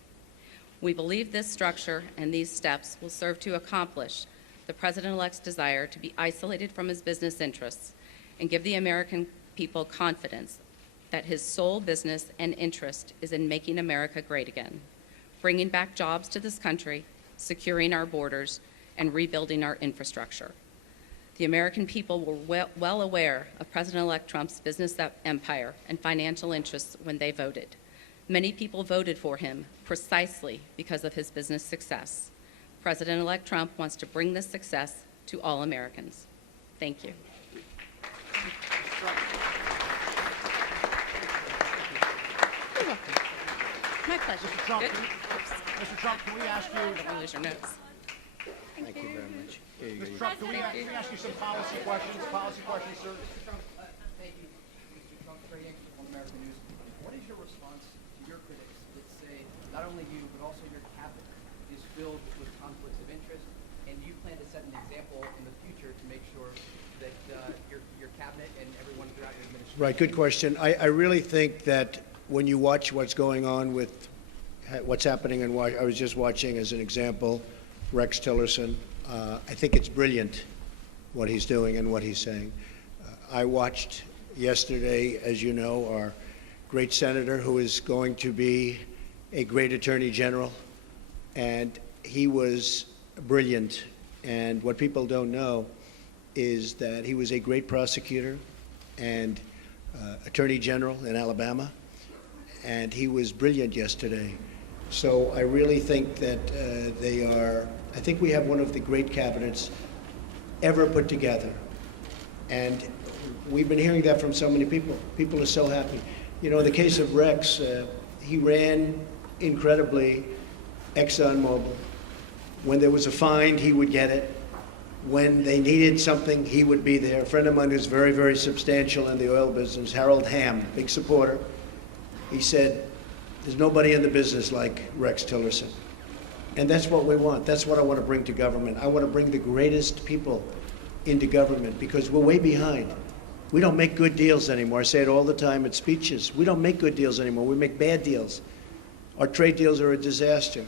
We believe this structure and these steps will serve to accomplish the President-elect's desire to be isolated from his business interests and give the American people confidence that his sole business and interest is in making America great again, bringing back jobs to this country, securing our borders, and rebuilding our infrastructure. The American people were well aware of President-elect Trump's business empire and financial interests when they voted. Many people voted for him precisely because of his business success. President-elect Trump wants to bring this success to all Americans. Thank you. My pleasure. Mr. Trump, Good. Mr. Trump, can we ask you? Don't lose your notes. Thank you very much. Mr. Trump, can we ask you some policy questions? Policy questions, sir. Thank you, Mr. Trump. Trey Yankee from American News. What is your response to your critics that say not only you, but also your cabinet is filled with conflicts of interest, and you plan to set an example in the future to make sure that your cabinet and everyone throughout your administration... Right, good question. I really think that when you watch what's going on with what's happening, and I was just watching, as an example, Rex Tillerson. I think it's brilliant what he's doing and what he's saying. I watched yesterday, as you know, our great senator who is going to be a great attorney general, and he was brilliant. And what people don't know is that he was a great prosecutor and attorney general in Alabama, and he was brilliant yesterday. So I really think that I think we have one of the great cabinets ever put together. And we've been hearing that from so many people. People are so happy. You know, in the case of Rex, he ran incredibly ExxonMobil. When there was a find, he would get it. When they needed something, he would be there. A friend of mine who's very, very substantial in the oil business, Harold Hamm, big supporter, he said, there's nobody in the business like Rex Tillerson. And that's what we want. That's what I want to bring to government. I want to bring the greatest people into government because we're way behind. We don't make good deals anymore. I say it all the time at speeches. We don't make good deals anymore. We make bad deals. Our trade deals are a disaster.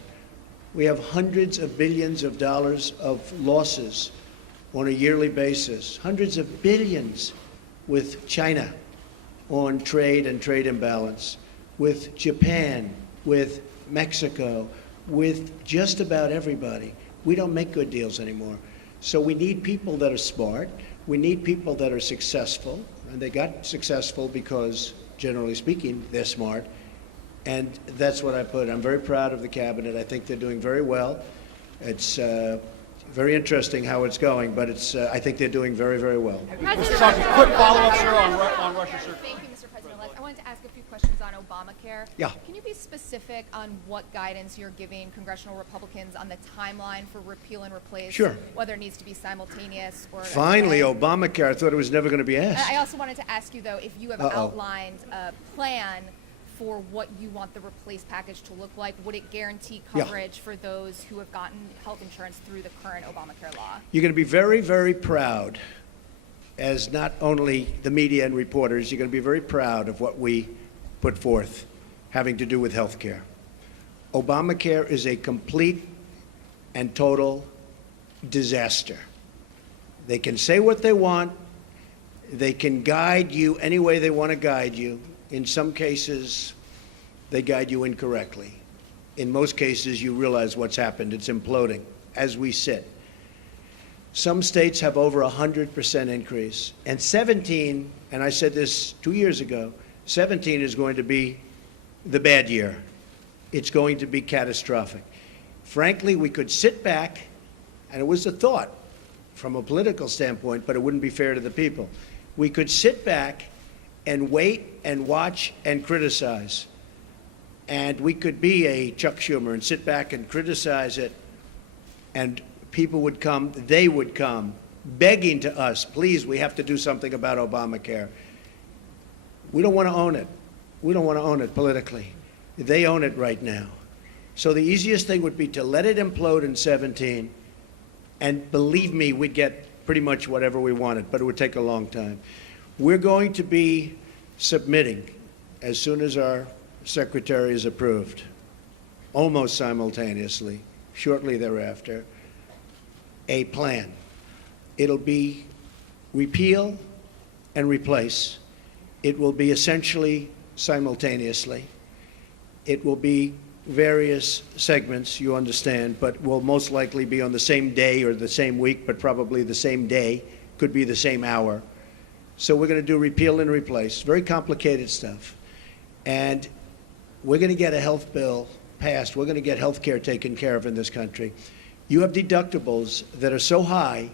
We have hundreds of billions of dollars of losses on a yearly basis, hundreds of billions with China on trade and trade imbalance, with Japan, with Mexico, with just about everybody. We don't make good deals anymore. So we need people that are smart. We need people that are successful. And they got successful because, generally speaking, they're smart. And that's what I put. I'm very proud of the cabinet. I think they're doing very well. It's very interesting how it's going, but I think they're doing very, very well. Mr. Sanchez, quick follow-up, sir, on Russia, sir. Thank you, Mr. President-elect. I wanted to ask a few questions on Obamacare. Yeah. Can you be specific on what guidance you're giving congressional Republicans on the timeline for repeal and replace? Sure. Whether it needs to be simultaneous or... Finally, Obamacare. I thought it was never going to be asked. I also wanted to ask you, though, if you have outlined a plan for what you want the replace package to look like. Would it guarantee coverage for those who have gotten health insurance through the current Obamacare law? You're going to be very, very proud, as not only the media and reporters, you're going to be very proud of what we put forth having to do with health care. Obamacare is a complete and total disaster. They can say what they want. They can guide you any way they want to guide you. In some cases, they guide you incorrectly. In most cases, you realize what's happened. It's imploding as we sit. Some states have over 100% increase. And 17, and I said this 2 years ago, 17 is going to be the bad year. It's going to be catastrophic. Frankly, we could sit back, and it was a thought from a political standpoint, but it wouldn't be fair to the people. We could sit back and wait and watch and criticize. And we could be a Chuck Schumer and sit back and criticize it, and people would come, they would come, begging to us, please, we have to do something about Obamacare. We don't want to own it. We don't want to own it politically. They own it right now. So the easiest thing would be to let it implode in 17, and believe me, we'd get pretty much whatever we wanted, but it would take a long time. We're going to be submitting, as soon as our secretary is approved, almost simultaneously, shortly thereafter, a plan. It'll be repeal and replace. It will be essentially simultaneously. It will be various segments, you understand, but will most likely be on the same day or the same week, but probably the same day, could be the same hour. So we're going to do repeal and replace, very complicated stuff. And we're going to get a health bill passed. We're going to get health care taken care of in this country. You have deductibles that are so high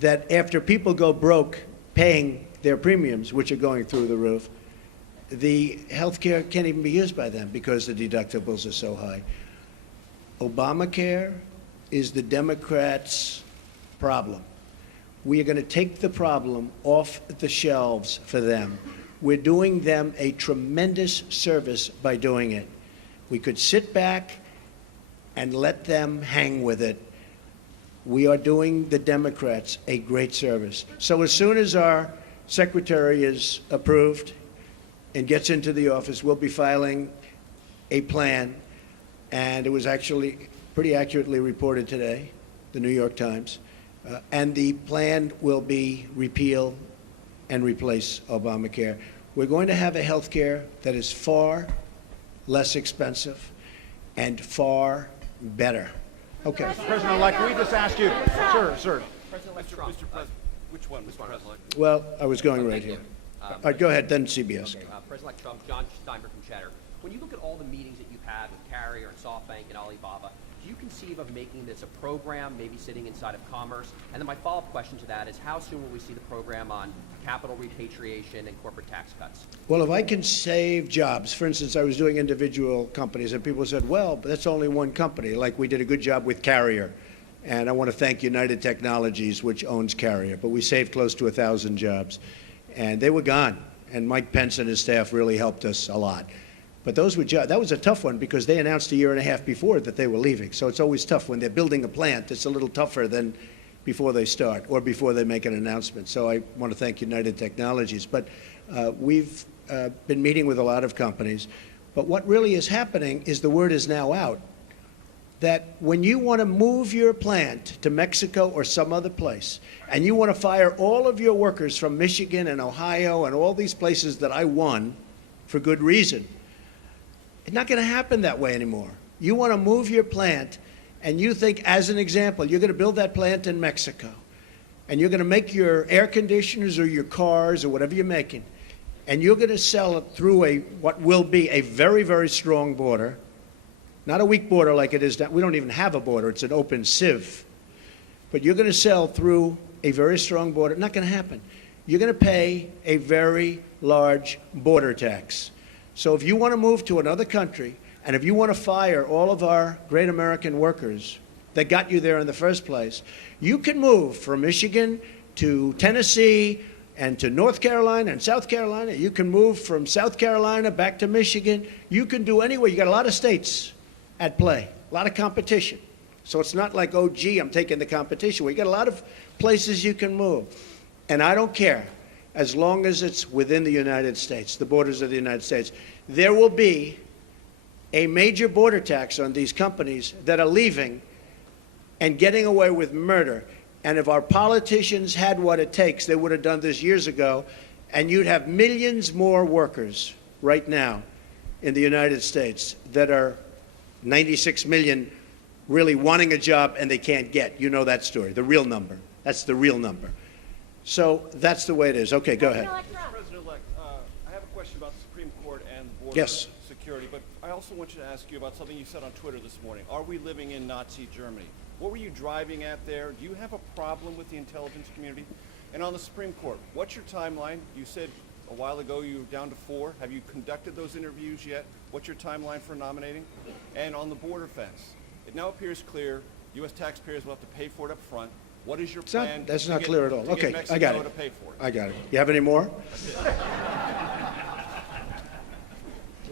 that after people go broke paying their premiums, which are going through the roof, the health care can't even be used by them because the deductibles are so high. Obamacare is the Democrats' problem. We are going to take the problem off the shelves for them. We're doing them a tremendous service by doing it. We could sit back and let them hang with it. We are doing the Democrats a great service. So as soon as our secretary is approved and gets into the office, we'll be filing a plan. And it was actually pretty accurately reported today, the New York Times. And the plan will be repeal and replace Obamacare. We're going to have a health care that is far less expensive and far better. Okay. President-elect, can we just ask you, sir. President-elect Trump. Which one, Mr. President? Well, I was going right here. All right, go ahead, then CBS. Okay, President-elect Trump, John Steinberg from Cheddar. When you look at all the meetings that you've had with Carrier and SoftBank and Alibaba, do you conceive of making this a program, maybe sitting inside of Commerce? And then my follow-up question to that is, how soon will we see the program on capital repatriation and corporate tax cuts? Well, if I can save jobs, for instance, I was doing individual companies, and people said, well, but that's only one company. Like we did a good job with Carrier. And I want to thank United Technologies, which owns Carrier. But we saved close to 1,000 jobs. And they were gone. And Mike Pence and his staff really helped us a lot. But those were that was a tough one because they announced a year and a half before that they were leaving. So it's always tough. When they're building a plant, it's a little tougher than before they start or before they make an announcement. So I want to thank United Technologies. But we've been meeting with a lot of companies. But what really is happening is the word is now out that when you want to move your plant to Mexico or some other place, and you want to fire all of your workers from Michigan and Ohio and all these places that I won for good reason, it's not going to happen that way anymore. You want to move your plant, and you think, as an example, you're going to build that plant in Mexico, and you're going to make your air conditioners or your cars or whatever you're making and you're going to sell it through what will be a very, very strong border, not a weak border like it is now. We don't even have a border. It's an open sieve. But you're going to sell through a very strong border. Not going to happen. You're going to pay a very large border tax. So if you want to move to another country, and if you want to fire all of our great American workers that got you there in the first place, you can move from Michigan to Tennessee and to North Carolina and South Carolina. You can move from South Carolina back to Michigan. You can do anywhere. You got a lot of states at play, a lot of competition. So it's not like, oh, gee, I'm taking the competition. We got a lot of places you can move. And I don't care, as long as it's within the United States, the borders of the United States. There will be a major border tax on these companies that are leaving and getting away with murder. And if our politicians had what it takes, they would have done this years ago, and you'd have millions more workers right now in the United States that are 96 million really wanting a job and they can't get. You know that story, the real number. That's the real number. So that's the way it is. Okay, go ahead. President-elect, I have a question about the Supreme Court and the border Yes. security, but I also want you to ask you about something you said on Twitter this morning. Are we living in Nazi Germany? What were you driving at there? Do you have a problem with the intelligence community? And on the Supreme Court, what's your timeline? You said a while ago you were down to 4. Have you conducted those interviews yet? What's your timeline for nominating? And on the border fence, it now appears clear U.S. taxpayers will have to pay for it up front. What is your plan? That's not clear at all. To Okay, get Mexico I got it. to pay for it? I got it. You have any more?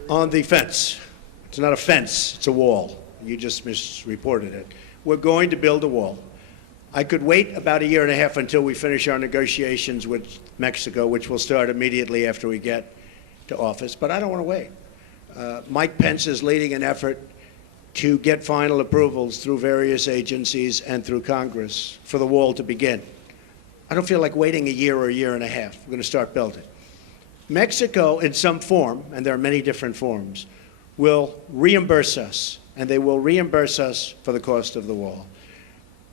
On the fence. It's not a fence, it's a wall. You just misreported it. We're going to build a wall. I could wait about a year and a half until we finish our negotiations with Mexico, which will start immediately after we get to office, but I don't want to wait. Mike Pence is leading an effort to get final approvals through various agencies and through Congress for the wall to begin. I don't feel like waiting a year or a year and a half. We're going to start building. Mexico, in some form, and there are many different forms, will reimburse us, and they will reimburse us for the cost of the wall.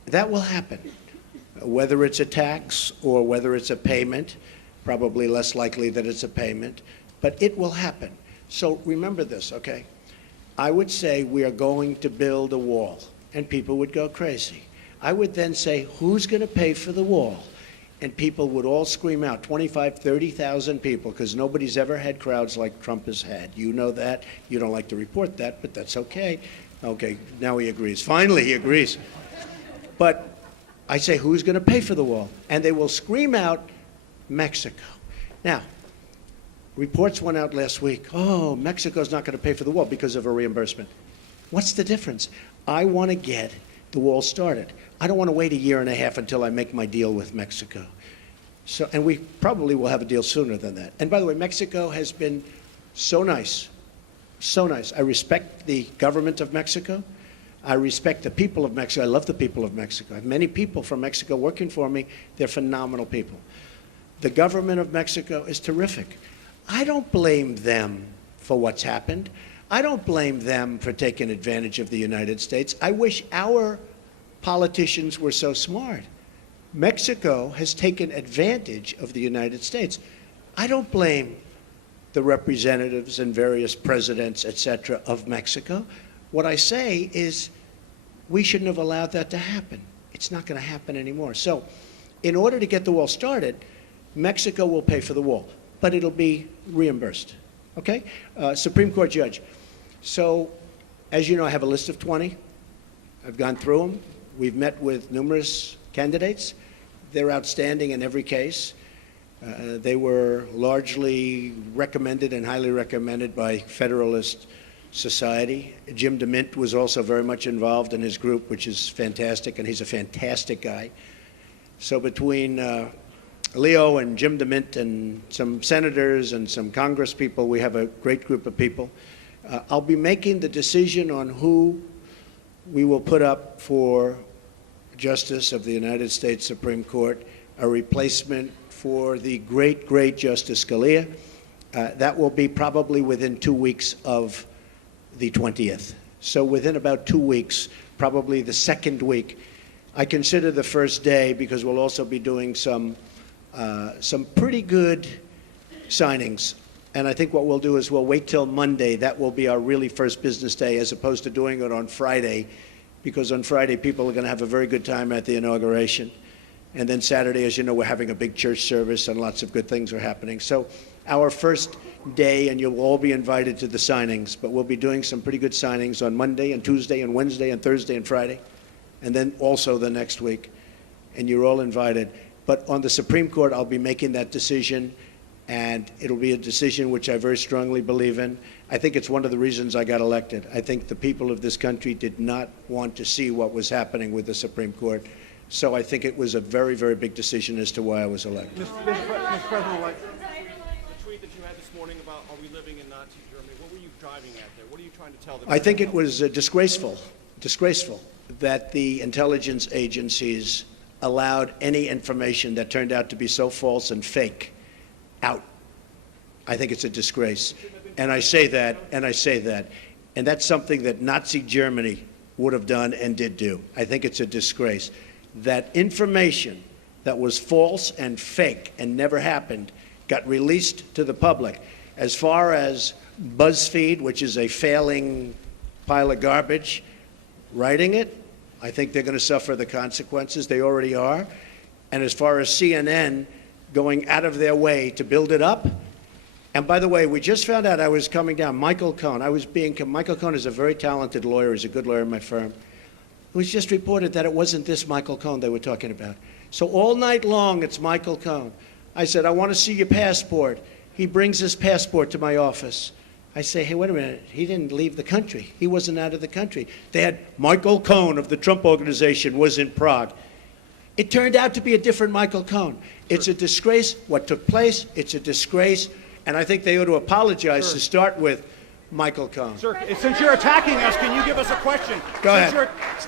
That will happen, whether it's a tax or whether it's a payment, probably less likely that it's a payment, but it will happen. So remember this, okay? I would say we are going to build a wall, and people would go crazy. I would then say, who's going to pay for the wall? And people would all scream out, 25, 30,000 people, because nobody's ever had crowds like Trump has had. You know that. You don't like to report that, but that's okay. Okay, now he agrees. Finally, he agrees. But I say, who's going to pay for the wall? And they will scream out, Mexico. Now, reports went out last week, oh, Mexico's not going to pay for the wall because of a reimbursement. What's the difference? I want to get the wall started. I don't want to wait a year and a half until I make my deal with Mexico. So, and we probably will have a deal sooner than that. And by the way, Mexico has been so nice, so nice. I respect the government of Mexico. I respect the people of Mexico. I love the people of Mexico. I have many people from Mexico working for me. They're phenomenal people. The government of Mexico is terrific. I don't blame them for what's happened. I don't blame them for taking advantage of the United States. I wish our politicians were so smart. Mexico has taken advantage of the United States. I don't blame the representatives and various presidents, etc., of Mexico. What I say is we shouldn't have allowed that to happen. It's not going to happen anymore. So in order to get the wall started, Mexico will pay for the wall, but it'll be reimbursed. Okay? Supreme Court judge. So as you know, I have a list of 20. I've gone through them. We've met with numerous candidates. They're outstanding in every case. They were largely recommended and highly recommended by Federalist Society. Jim DeMint was also very much involved in his group, which is fantastic, and he's a fantastic guy. So between Leo and Jim DeMint and some senators and some Congress people, we have a great group of people. I'll be making the decision on who we will put up for Justice of the United States Supreme Court, a replacement for the great, great Justice Scalia. That will be probably within 2 weeks of the 20th. So within about 2 weeks, probably the second week. I consider the first day because we'll also be doing some pretty good signings. And I think what we'll do is we'll wait till Monday. That will be our really first business day, as opposed to doing it on Friday, because on Friday people are going to have a very good time at the inauguration. And then Saturday, as you know, we're having a big church service and lots of good things are happening. So our first day, and you'll all be invited to the signings, but we'll be doing some pretty good signings on Monday and Tuesday and Wednesday and Thursday and Friday, and then also the next week. And you're all invited. But on the Supreme Court, I'll be making that decision, and it'll be a decision which I very strongly believe in. I think it's one of the reasons I got elected. I think the people of this country did not want to see what was happening with the Supreme Court. So I think it was a very, very big decision as to why I was elected. Mr. President-elect, the tweet that you had this morning about are we living in Nazi Germany, what were you driving at there? What are you trying to tell them? I think it was disgraceful that the intelligence agencies allowed any information that turned out to be so false and fake out. I think it's a disgrace. And I say that, and that's something that Nazi Germany would have done and did do. I think it's a disgrace. That information that was false and fake and never happened got released to the public. As far as BuzzFeed, which is a failing pile of garbage, writing it, I think they're going to suffer the consequences. They already are. And as far as CNN going out of their way to build it up, and by the way, we just found out I was coming down. Michael Cohen, Michael Cohen is a very talented lawyer. He's a good lawyer in my firm. It was just reported that it wasn't this Michael Cohen they were talking about. So all night long, it's Michael Cohen. I said, I want to see your passport. He brings his passport to my office. I say, hey, wait a minute. He didn't leave the country. He wasn't out of the country. They had Michael Cohen of the Trump Organization was in Prague. It turned out to be a different Michael Cohen. It's a disgrace what took place. It's a disgrace. And I think they ought to apologize to start with Michael Cohen. Sir, since you're attacking us, can you give us a question? Go ahead.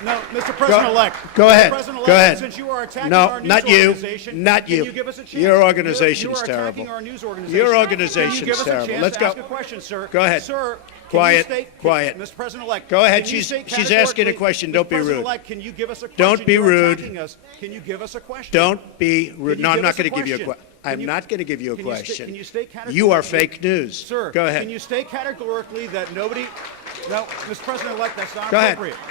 No, Mr. President-elect. Go ahead. Go ahead. Since you are attacking no, our news not you. organization, Not you. Can you give us a chance? Your organization's you are terrible. Our news organization. Your organization's can you give us terrible. A chance Let's to go. Ask a question, sir. Go ahead. Sir, Quiet. Quiet. Mr. President-elect. Go ahead. She's asking a question. Don't be rude. Can you give us a question? Don't be You're rude. attacking us. Can you give us a question? Don't be rude. No, I'm not going to give you a question. question. I'm not going to give you a question. Can you state categorically? You are fake news. Sir, go ahead. Can you state categorically that nobody... No, Mr. President-elect, that's not go appropriate. Ahead.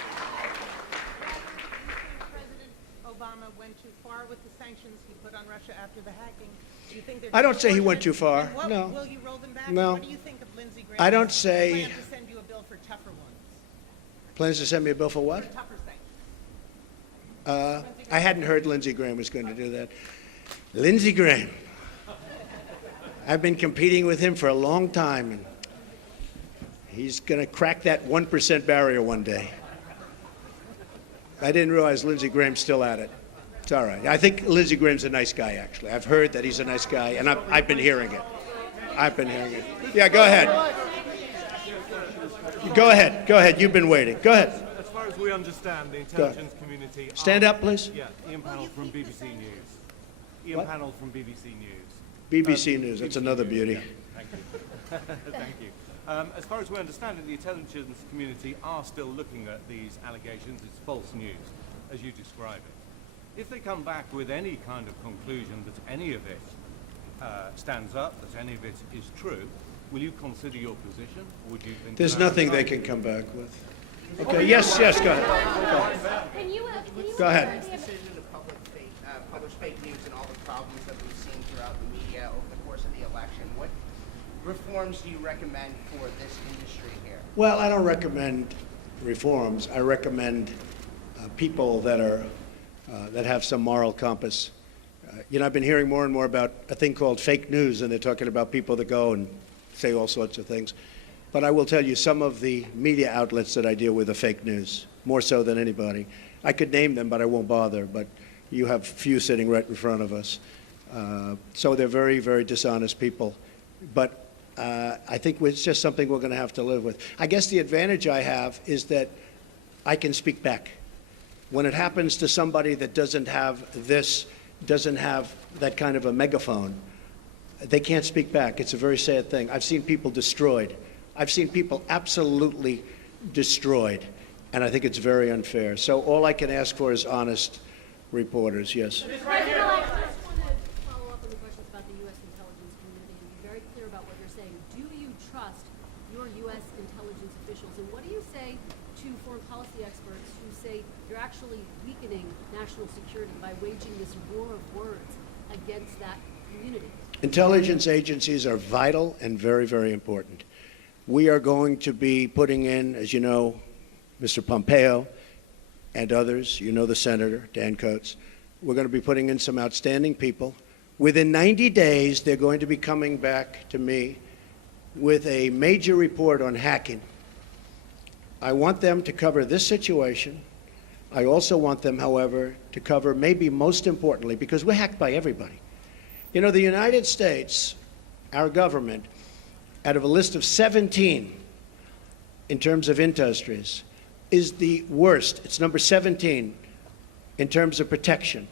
President Obama went too far with the sanctions he put on Russia after the hacking. Do you think I don't say he went too far. No. Will you roll them back? No. What do you think of Lindsey Graham's I don't say... plan to send you a bill for tougher ones? Plans to send me a bill for what? For tougher sanctions. I hadn't heard Lindsey Graham was going to do that. Lindsey Graham. I've been competing with him for a long time, and he's going to crack that 1% barrier one day. I didn't realize Lindsey Graham's still at it. It's all right. I think Lindsey Graham's a nice guy, actually. I've heard that he's a nice guy, and I've been hearing it. I've been hearing it. Yeah, go ahead. Go ahead. Go ahead. You've been waiting. Go ahead. As far as we understand, the intelligence community... Stand up, please. Yeah, Ian Pannell from BBC News. Ian Pannell from BBC News. BBC News, that's another beauty. Thank you. Thank you. As far as we understand it, the intelligence community are still looking at these allegations. It's false news, as you describe it. If they come back with any kind of conclusion that any of it stands up, that any of it is true, will you consider your position? Or would you think There's nothing they can come back with. Okay, yes, go ahead. Go ahead. Decision to publish fake news and all the problems that we've seen throughout the media over the course of the election. What reforms do you recommend for this industry here? Well, I don't recommend reforms. I recommend people that are that have some moral compass. I've been hearing more and more about a thing called fake news, and they're talking about people that go and say all sorts of things. But I will tell you, some of the media outlets that I deal with are fake news, more so than anybody. I could name them, but I won't bother. But you have a few sitting right in front of us. So they're very, very dishonest people. But I think it's just something we're going to have to live with. I guess the advantage I have is that I can speak back. When it happens to somebody that doesn't have that kind of a megaphone, they can't speak back. It's a very sad thing. I've seen people destroyed. I've seen people absolutely destroyed. And I think it's very unfair. So all I can ask for is honest reporters. Yes? President, I just want to follow up on the questions about the U.S. intelligence community and be very clear about what you're saying. Do you trust your U.S. intelligence officials? And what do you say to foreign policy experts who say you're actually weakening national security by waging this war of words against that community? Intelligence agencies are vital and very, very important. We are going to be putting in, as you know, Mr. Pompeo and others, you know the Senator, Dan Coats, we're going to be putting in some outstanding people. Within 90 days, they're going to be coming back to me with a major report on hacking. I want them to cover this situation. I also want them, however, to cover maybe most importantly, because we're hacked by everybody. You know, the United States, our government, out of a list of 17 in terms of industries, is the worst. It's number 17 in terms of protection.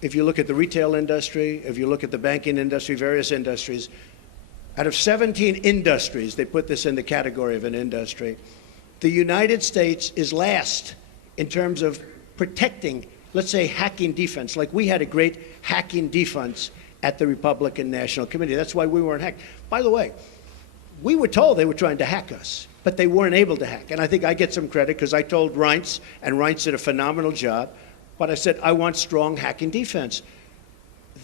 If you look at the retail industry, if you look at the banking industry, various industries, out of 17 industries, they put this in the category of an industry, the United States is last in terms of protecting, let's say, hacking defense. Like we had a great hacking defense at the Republican National Committee. That's why we weren't hacked. By the way, we were told they were trying to hack us, but they weren't able to hack. And I think I get some credit because I told Reince, and Reince did a phenomenal job, but I said, I want strong hacking defense.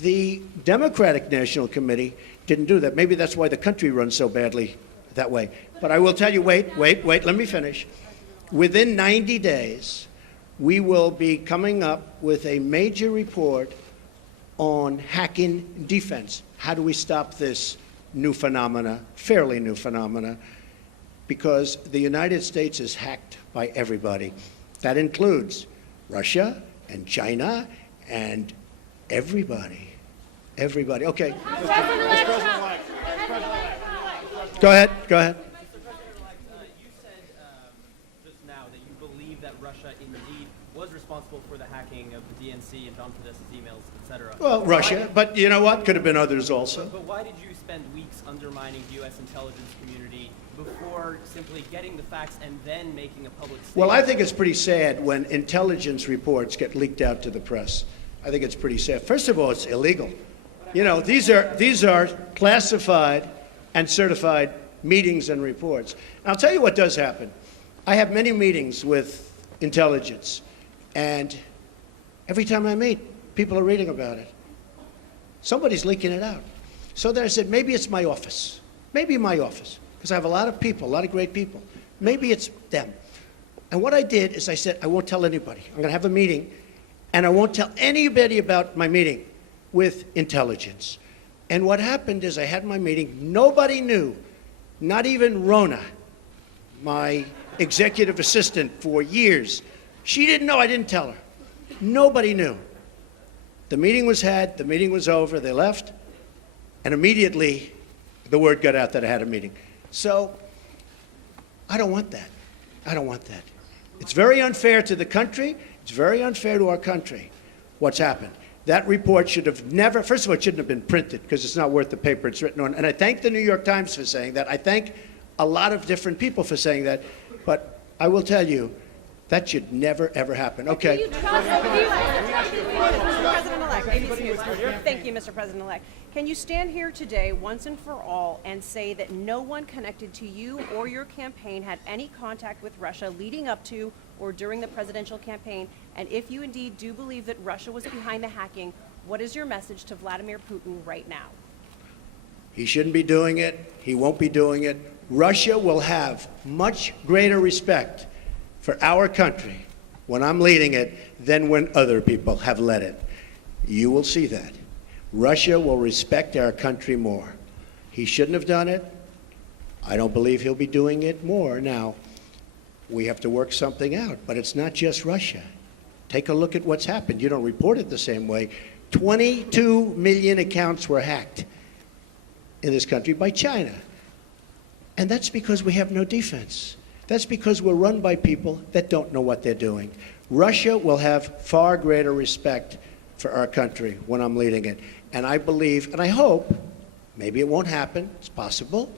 The Democratic National Committee didn't do that. Maybe that's why the country runs so badly that way. But I will tell you, wait, let me finish. Within 90 days, we will be coming up with a major report on hacking defense. How do we stop this new phenomena, fairly new phenomena? Because the United States is hacked by everybody. That includes Russia and China and everybody. Everybody. Okay. Go ahead. You said just now that you believe that Russia indeed was responsible for the hacking of the DNC and John Podesta's emails, etc. Well, Russia, but you know what? Could have been others also. But why did you spend weeks undermining the U.S. intelligence community before simply getting the facts and then making a public statement? Well, I think it's pretty sad when intelligence reports get leaked out to the press. I think it's pretty sad. First of all, it's illegal. You know, these are classified and certified meetings and reports. And I'll tell you what does happen. I have many meetings with intelligence, and every time I meet, people are reading about it. Somebody's leaking it out. So then I said, maybe it's my office. Maybe my office, because I have a lot of people, a lot of great people. Maybe it's them. And what I did is I said, I won't tell anybody. I'm going to have a meeting, and I won't tell anybody about my meeting with intelligence. And what happened is I had my meeting. Nobody knew, not even Rona, my executive assistant for years. She didn't know. I didn't tell her. Nobody knew. The meeting was had. The meeting was over. They left. And immediately, the word got out that I had a meeting. So I don't want that. I don't want that. It's very unfair to the country. It's very unfair to our country what's happened. That report should have never, first of all, it shouldn't have been printed because it's not worth the paper it's written on. And I thank the New York Times for saying that. I thank a lot of different people for saying that. But I will tell you, that should never, ever happen. Okay. President-elect, ABC News. Thank you, Mr. President-elect. Can you stand here today, once and for all, and say that no one connected to you or your campaign had any contact with Russia leading up to or during the presidential campaign? And if you indeed do believe that Russia was behind the hacking, what is your message to Vladimir Putin right now? He shouldn't be doing it. He won't be doing it. Russia will have much greater respect for our country when I'm leading it than when other people have led it. You will see that. Russia will respect our country more. He shouldn't have done it. I don't believe he'll be doing it more. Now, we have to work something out, but it's not just Russia. Take a look at what's happened. You don't report it the same way. 22 million accounts were hacked in this country by China. And that's because we have no defense. That's because we're run by people that don't know what they're doing. Russia will have far greater respect for our country when I'm leading it. And I believe, and I hope, maybe it won't happen, it's possible,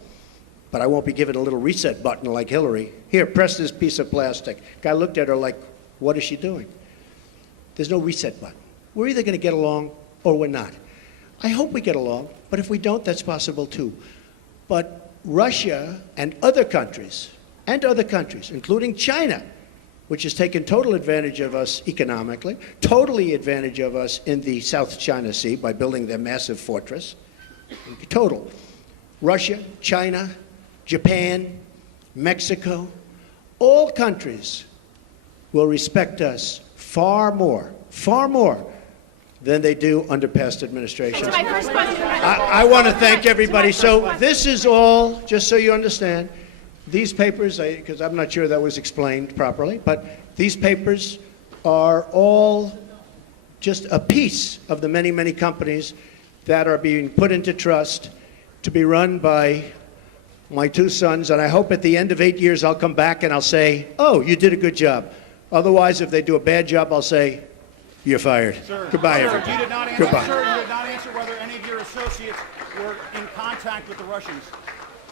but I won't be given a little reset button like Hillary. Here, press this piece of plastic. Guy looked at her like, what is she doing? There's no reset button. We're either going to get along or we're not. I hope we get along, but if we don't, that's possible too. But Russia and other countries, including China, which has taken total advantage of us economically, totally advantage of us in the South China Sea by building their massive fortress, total. Russia, China, Japan, Mexico, all countries will respect us far more than they do under past administrations. My first question. I want to thank everybody. So this is all, just so you understand, these papers, because I'm not sure that was explained properly, but these papers are all just a piece of the many, many companies that are being put into trust to be run by my two sons. And I hope at the end of 8 years I'll come back and I'll say, oh, you did a good job. Otherwise, if they do a bad job, I'll say, you're fired. Sir, Goodbye, sir, everybody. you did not answer, Goodbye. Sir, you did not answer whether any of your associates were in contact with the Russians.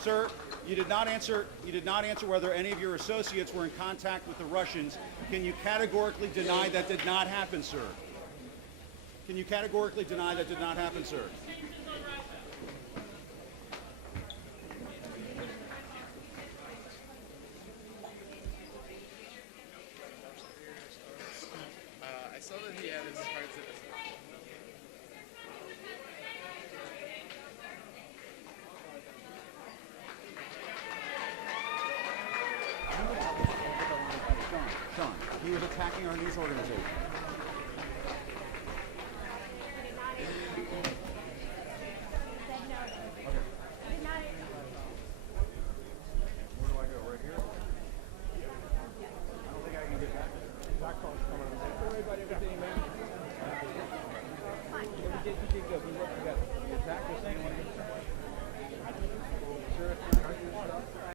Sir, you did not answer whether any of your associates were in contact with the Russians. Can you categorically deny that did not happen, sir? Can you categorically deny that did not happen, sir? I saw that he had his cards in his Sean, he was attacking our news organization.